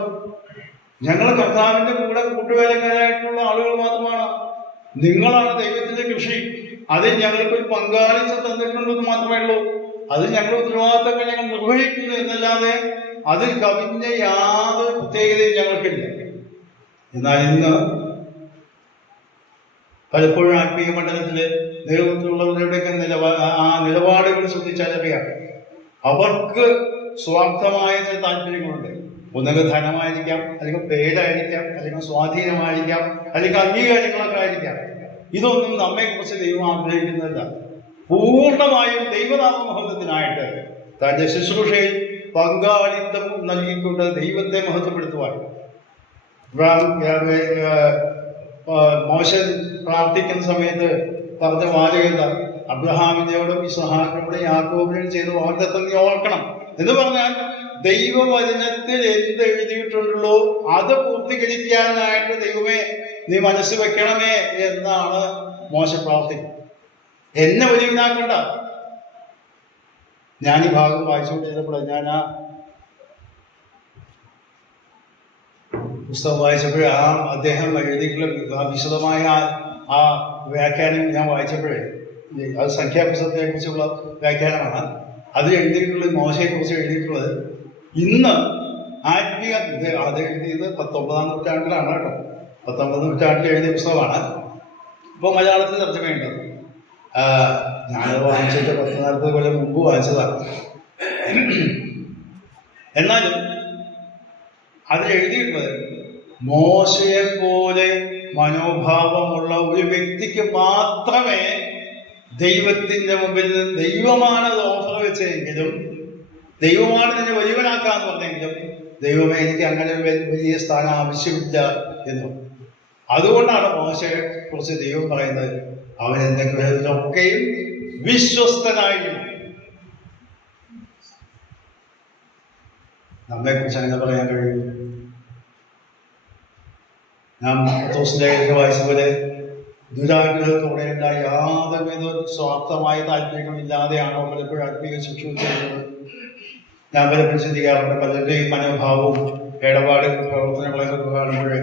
ഞങ്ങൾ കർത്താവിന്റെ കൂടെ കൂട്ടുവേലക്കാരായിട്ടുള്ള ആളുകൾ മാത്രമാണ്. നിങ്ങളാണ് ദൈവത്തിന്റെ കൃഷി. അതിൽ ഞങ്ങൾക്കൊരു പങ്കാളിത്തം തന്നിട്ടുണ്ടെന്ന് മാത്രമേ ഉള്ളൂ. അത് ഞങ്ങൾ ഉത്തരവാദിത്തങ്ങൾ ഞങ്ങൾ നിർവഹിക്കുന്നു എന്നല്ലാതെ അതിൽ കവിഞ്ഞ യാതൊരു പ്രത്യേകതയും ഞങ്ങൾക്കില്ല. എന്നാൽ ഇന്ന് പലപ്പോഴും ആത്മീയ മണ്ഡലത്തില് നേതൃത്വമുള്ളവരുടെയൊക്കെ നിലപാടുകൾ ശ്രദ്ധിച്ചാലറിയാം. അവർക്ക് സ്വാർത്ഥമായ ചില താല്പര്യങ്ങളുണ്ട്. ഒന്നുകിൽ ധനമായിരിക്കാം, അല്ലെങ്കിൽ പേരായിരിക്കാം, അല്ലെങ്കിൽ സ്വാധീനമായിരിക്കാം, അല്ലെങ്കിൽ അംഗീകാരങ്ങളൊക്കെ ആയിരിക്കാം. ഇതൊന്നും നമ്മെക്കുറിച്ച് ദൈവം ആഗ്രഹിക്കുന്നില്ല. പൂർണ്ണമായും ദൈവനാമമഹത്വത്തിനായിട്ട് തന്റെ ശുശ്രൂഷയിൽ പങ്കാളിത്തം നൽകിക്കൊണ്ട് ദൈവത്തെ മഹത്വപ്പെടുത്തുവാൻ മോശൻ പ്രാർത്ഥിക്കുന്ന സമയത്ത് പറഞ്ഞ വാചകത അബ്രഹാമിനോടും ഇസ്ഹാക്കിനോടും യാക്കോബിനും ചെയ്ത വാഗ്ദത്തം നീ ഓർക്കണം എന്ന് പറഞ്ഞാൽ ദൈവവചനത്തിൽ എന്ത് എഴുതിയിട്ടുണ്ടല്ലോ അത് പൂർത്തീകരിക്കാനായിട്ട് ദൈവമേ നീ മനസ്സ് വെക്കണമേ എന്നാണ് മോശ പ്രാർത്ഥിക്കുന്നത്. എന്നെ വലിയവനാക്കണ്ട. ഞാൻ ഈ ഭാഗം വായിച്ചുകൊണ്ടിരുന്നപ്പോൾ ഞാൻ ആ പുസ്തകം വായിച്ചപ്പോഴേ അദ്ദേഹം എഴുതിയിട്ടുള്ള വിശദമായ ആ വ്യാഖ്യാനം ഞാൻ വായിച്ചപ്പോഴേ അത് സംഖ്യാപുസ്തകത്തെ കുറിച്ചുള്ള വ്യാഖ്യാനമാണ്. അത് എഴുതിയിട്ടുള്ള മോശയെക്കുറിച്ച് എഴുതിയിട്ടുള്ളത് ഇന്ന് ആത്മീയ അത് എഴുതിയത് 19-ാം നൂറ്റാണ്ടിലാണ് കേട്ടോ. 19-ാം നൂറ്റാണ്ടിൽ എഴുതിയ പുസ്തകമാണ്. ഇപ്പോൾ മലയാളത്തിൽ തർജ്ജമയുണ്ട്. ഞാനത് വാങ്ങിച്ചിട്ട് 10-40 കൊല്ലം മുമ്പ് വായിച്ചതാണ്. എന്നാലും അത് എഴുതിയിട്ടുള്ളത് മോശയെ പോലെ മനോഭാവമുള്ള ഒരു വ്യക്തിക്ക് മാത്രമേ ദൈവത്തിന്റെ മുമ്പിൽ നിന്ന് ദൈവമാണ് അത് ഓഫർ വെച്ചതെങ്കിലും ദൈവമാണ് നിന്നെ വലിയവനാക്കാന്ന് പറഞ്ഞെങ്കിലും ദൈവമേ എനിക്ക് അങ്ങനെ വലിയ സ്ഥാനം ആവശ്യമില്ല എന്ന്. അതുകൊണ്ടാണ് മോശയെ കുറിച്ച് ദൈവം പറയുന്നത് അവൻ എന്റെ ഗൃഹത്തിലൊക്കെയും വിശ്വസ്തനായിരുന്നു. നമ്മെ കുറിച്ച് അങ്ങനെ പറയാൻ കഴിയും? നാം ലേഖനത്തിൽ വായിച്ച പോലെ ദുരാഗ്രഹത്തോടെയല്ല യാതൊരുവിധ സ്വാർത്ഥമായ താല്പര്യങ്ങളില്ലാതെയാണോ പലപ്പോഴും ആത്മീയ ശുശ്രൂഷ ചെയ്യുന്നത്? ഞാൻ പലപ്പോഴും ചിന്തിക്കാറുണ്ട്. പലരുടെയും മനോഭാവവും ഇടപാട് പ്രവർത്തനങ്ങളൊക്കെ കാണുമ്പോൾ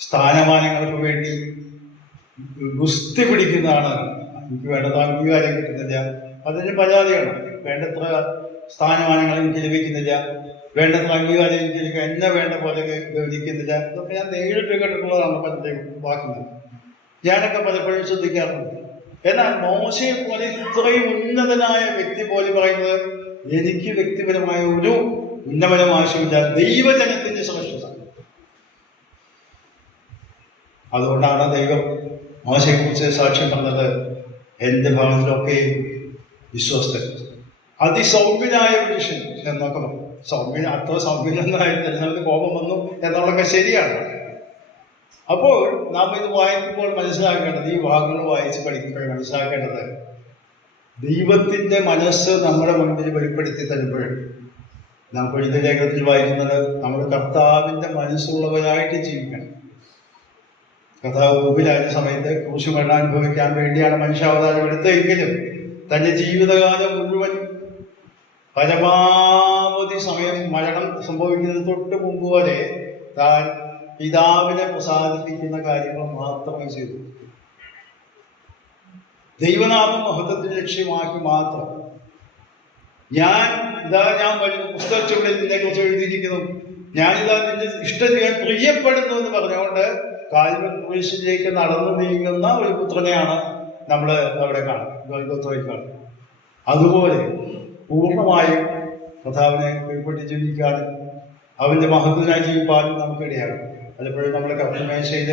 സ്ഥാനമാനങ്ങൾക്ക് വേണ്ടി ഗുസ്തി പിടിക്കുന്നതാണ്. എനിക്ക് വേണ്ടത് അംഗീകാരം കിട്ടുന്നില്ല, അതിന് പരാതിയാണ്. വേണ്ടത്ര സ്ഥാനമാനങ്ങൾ എനിക്ക് ലഭിക്കുന്നില്ല, വേണ്ടത്ര അംഗീകാരം എനിക്ക് ലഭിക്കുക, എന്നെ വേണ്ട പോലെ ഗൗനിക്കുന്നില്ല. ഇതൊക്കെ ഞാൻ നേരിട്ട് കേട്ടിട്ടുള്ളതാണ് പലരുടെയും വാക്കുന്നത്. ഞാനൊക്കെ പലപ്പോഴും ശ്രദ്ധിക്കാറുണ്ട്. എന്നാൽ മോശയെ പോലെ ഇത്രയും ഉന്നതനായ വ്യക്തി പോലെ പറയുന്നത് എനിക്ക് വ്യക്തിപരമായ ഒരു ഉന്നമനം ആവശ്യമില്ല, ദൈവജനത്തിന്റെ ശ്രേഷ്ഠത. അതുകൊണ്ടാണ് ദൈവം മോശയെക്കുറിച്ച് സാക്ഷ്യം പറഞ്ഞത് എന്റെ ഭവനത്തിലൊക്കെയും വിശ്വസ്തൻ, അതിസൗമ്യനായ പുരുഷൻ എന്നൊക്കെ പറഞ്ഞു. സൗമ്യൻ അത്ര സൗമ്യനായിട്ട് നമുക്ക് കോപം വന്നു എന്നുള്ളതൊക്കെ ശരിയാണ്. അപ്പോൾ നാം ഇത് വായിക്കുമ്പോൾ മനസ്സിലാക്കേണ്ടത്, ഈ വാക്കുകൾ വായിച്ച് പഠിക്കുമ്പോൾ മനസ്സിലാക്കേണ്ടത്, ദൈവത്തിന്റെ മനസ്സ് നമ്മുടെ മുൻപിൽ വെളിപ്പെടുത്തി തരുമ്പോൾ നാം എഴുതിയ ലേഖനത്തിൽ വായിക്കുന്നത് നമ്മൾ കർത്താവിന്റെ മനസ്സുള്ളവരായിട്ട് ജീവിക്കണം. കർത്താവ് ഭൂമിയിലായ സമയത്ത് ക്രൂശുമരണം അനുഭവിക്കാൻ വേണ്ടിയാണ് മനുഷ്യാവതാരം എടുത്തെങ്കിലും തന്റെ ജീവിതകാലം മുഴുവൻ പരമാവധി സമയം മരണം സംഭവിക്കുന്നതിന് തൊട്ട് മുമ്പ് വരെ താൻ പിതാവിനെ പ്രസാദിപ്പിക്കുന്ന കാര്യങ്ങൾ മാത്രമേ ചെയ്തു. ദൈവനാമം മഹത്വത്തിന് ലക്ഷ്യമാക്കി മാത്രം. ഞാൻ വരുന്ന പുസ്തകച്ചുവടിൽ നിന്നെ കുറിച്ച് എഴുതിയിരിക്കുന്നു, ഞാനിതാ നിന്റെ ഇഷ്ടം ഞാൻ പ്രിയപ്പെടുന്നു എന്ന് പറഞ്ഞുകൊണ്ട് കാൽവരി ക്രൂശിലേക്ക് നടന്നു നീങ്ങുന്ന ഒരു പുത്രനെയാണ് നമ്മൾ അവിടെ കാണുന്നത്. അതുപോലെ പൂർണ്ണമായും കർത്താവിനെ കീഴ്പ്പെട്ട് ജീവിക്കാനും അവന്റെ മഹത്വത്തിനായി ജീവിക്കാനും നമുക്കിടയാണ്. പലപ്പോഴും നമ്മൾ കർത്തമേശയിൽ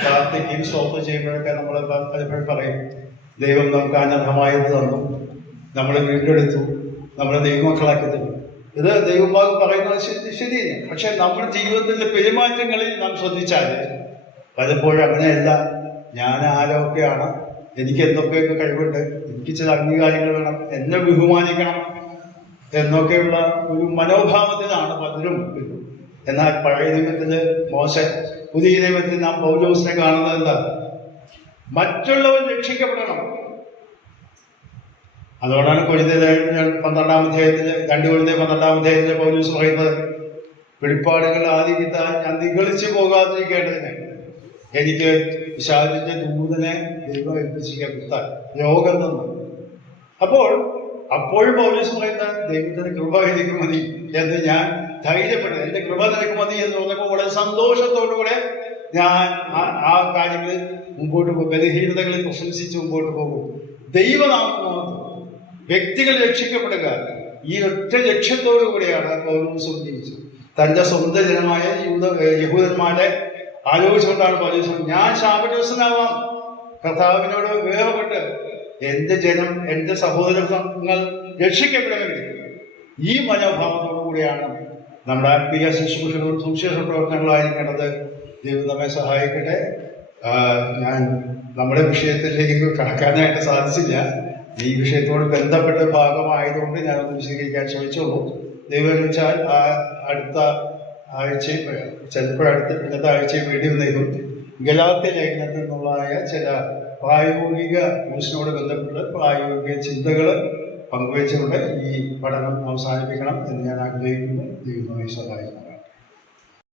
പ്രാർത്ഥിക്കുകയും സ്തോത്രം ചെയ്യുമ്പോഴൊക്കെ നമ്മൾ പലപ്പോഴും പറയും, ദൈവം നമുക്ക് അനർഹമായത് തന്നു, നമ്മളെ വീണ്ടെടുത്തു, നമ്മളെ ദൈവമക്കളാക്കി തന്നു. ഇത് ദൈവഭാഗം പറയുന്നത് ശരിയല്ല. പക്ഷെ നമ്മുടെ ജീവിതത്തിന്റെ പെരുമാറ്റങ്ങളിൽ നാം ശ്രദ്ധിച്ചാൽ പലപ്പോഴും അങ്ങനെയല്ല. ഞാൻ ആരൊക്കെയാണ്, എനിക്ക് എന്തൊക്കെയൊക്കെ കഴിവുണ്ട്, എനിക്ക് ചില അംഗീകാരങ്ങൾ വേണം, എന്നെ ബഹുമാനിക്കണം എന്നൊക്കെയുള്ള ഒരു മനോഭാവത്തിലാണ് പലരും. എന്നാൽ പഴയ നിയമത്തില് മോശൻ, പുതിയ നിയമത്തിൽ നാം പൗലോസിനെ കാണുന്നത് എന്താ? മറ്റുള്ളവർ രക്ഷിക്കപ്പെടണം. അതുകൊണ്ടാണ് കൊരിന്ത്യർ 12-ാം അധ്യായത്തില് 2 കൊരിന്ത്യർ 12-ാം അധ്യായത്തില് പൗലോസ് പറയുന്നത്, വെളിപ്പാടുകൾ ആദിക്കിത്താൻ ഞാൻ നിഗളിച്ചു പോകാതിരിക്കേണ്ടതിന് എനിക്ക് പിശാചിന്റെ ദൂതനെ ദൈവം ഏൽപ്പിച്ചിരിക്കാൻ രോഗം തന്നു. അപ്പോഴും പൗലോസ് പറയുന്ന ദൈവത്തിന്റെ കൃപ എനിക്ക് മതി എന്ന് ഞാൻ ധൈര്യപ്പെടുന്നത്. എന്റെ കൃപ നിനക്ക് മതി എന്ന് പറഞ്ഞപ്പോൾ വളരെ സന്തോഷത്തോടുകൂടെ ഞാൻ ആ കാര്യങ്ങളിൽ മുമ്പോട്ട് പോകും, ബലഹീനതകളിൽ പ്രശംസിച്ച് മുമ്പോട്ട് പോകും. ദൈവനാമം, വ്യക്തികൾ രക്ഷിക്കപ്പെടുക, ഈ ഒറ്റ ലക്ഷ്യത്തോടു കൂടിയാണ് പൗലോസ് ജീവിച്ചത്. തന്റെ സ്വന്തം ജനമായ യഹൂദന്മാരെ ആലോചിച്ചുകൊണ്ടാണ് പൗലോസ് ഞാൻ ശാപഗ്രസ്തനാവാം, കർത്താവിനോട് വേർപെട്ട് എന്റെ ജനം, എന്റെ സഹോദരങ്ങൾ രക്ഷിക്കപ്പെടുമെങ്കിൽ ഈ മനോഭാവത്തോടു കൂടിയാണ് നമ്മുടെ ആത്മീയ ശുശ്രൂഷകളും സുവിശേഷ പ്രവർത്തനങ്ങളായിരിക്കേണ്ടത്. ദൈവം നമ്മെ സഹായിക്കട്ടെ. ഞാൻ നമ്മുടെ വിഷയത്തിലേക്ക് കടക്കാനായിട്ട് സാധിച്ചില്ല. ഈ വിഷയത്തോട് ബന്ധപ്പെട്ട ഭാഗമായതുകൊണ്ട് ഞാനൊന്ന് വിശദീകരിക്കാൻ ശ്രമിച്ചോളൂ. ദൈവം വെച്ചാൽ അടുത്ത ആഴ്ച, ചിലപ്പോൾ ഇന്നത്തെ ആഴ്ചയിൽ വീഡിയോ നൽകും. ഗലാത്യ ലേഖനത്തിൽ നിന്നുള്ളതായ ചില പ്രായോഗിക ന്യൂസിനോട് ബന്ധപ്പെട്ട് പ്രായോഗിക ചിന്തകൾ പങ്കുവെച്ചുകൊണ്ട് ഈ പഠനം അവസാനിപ്പിക്കണം എന്ന് ഞാൻ ആഗ്രഹിക്കുന്നു. ദൈവം സഹായിക്കണം.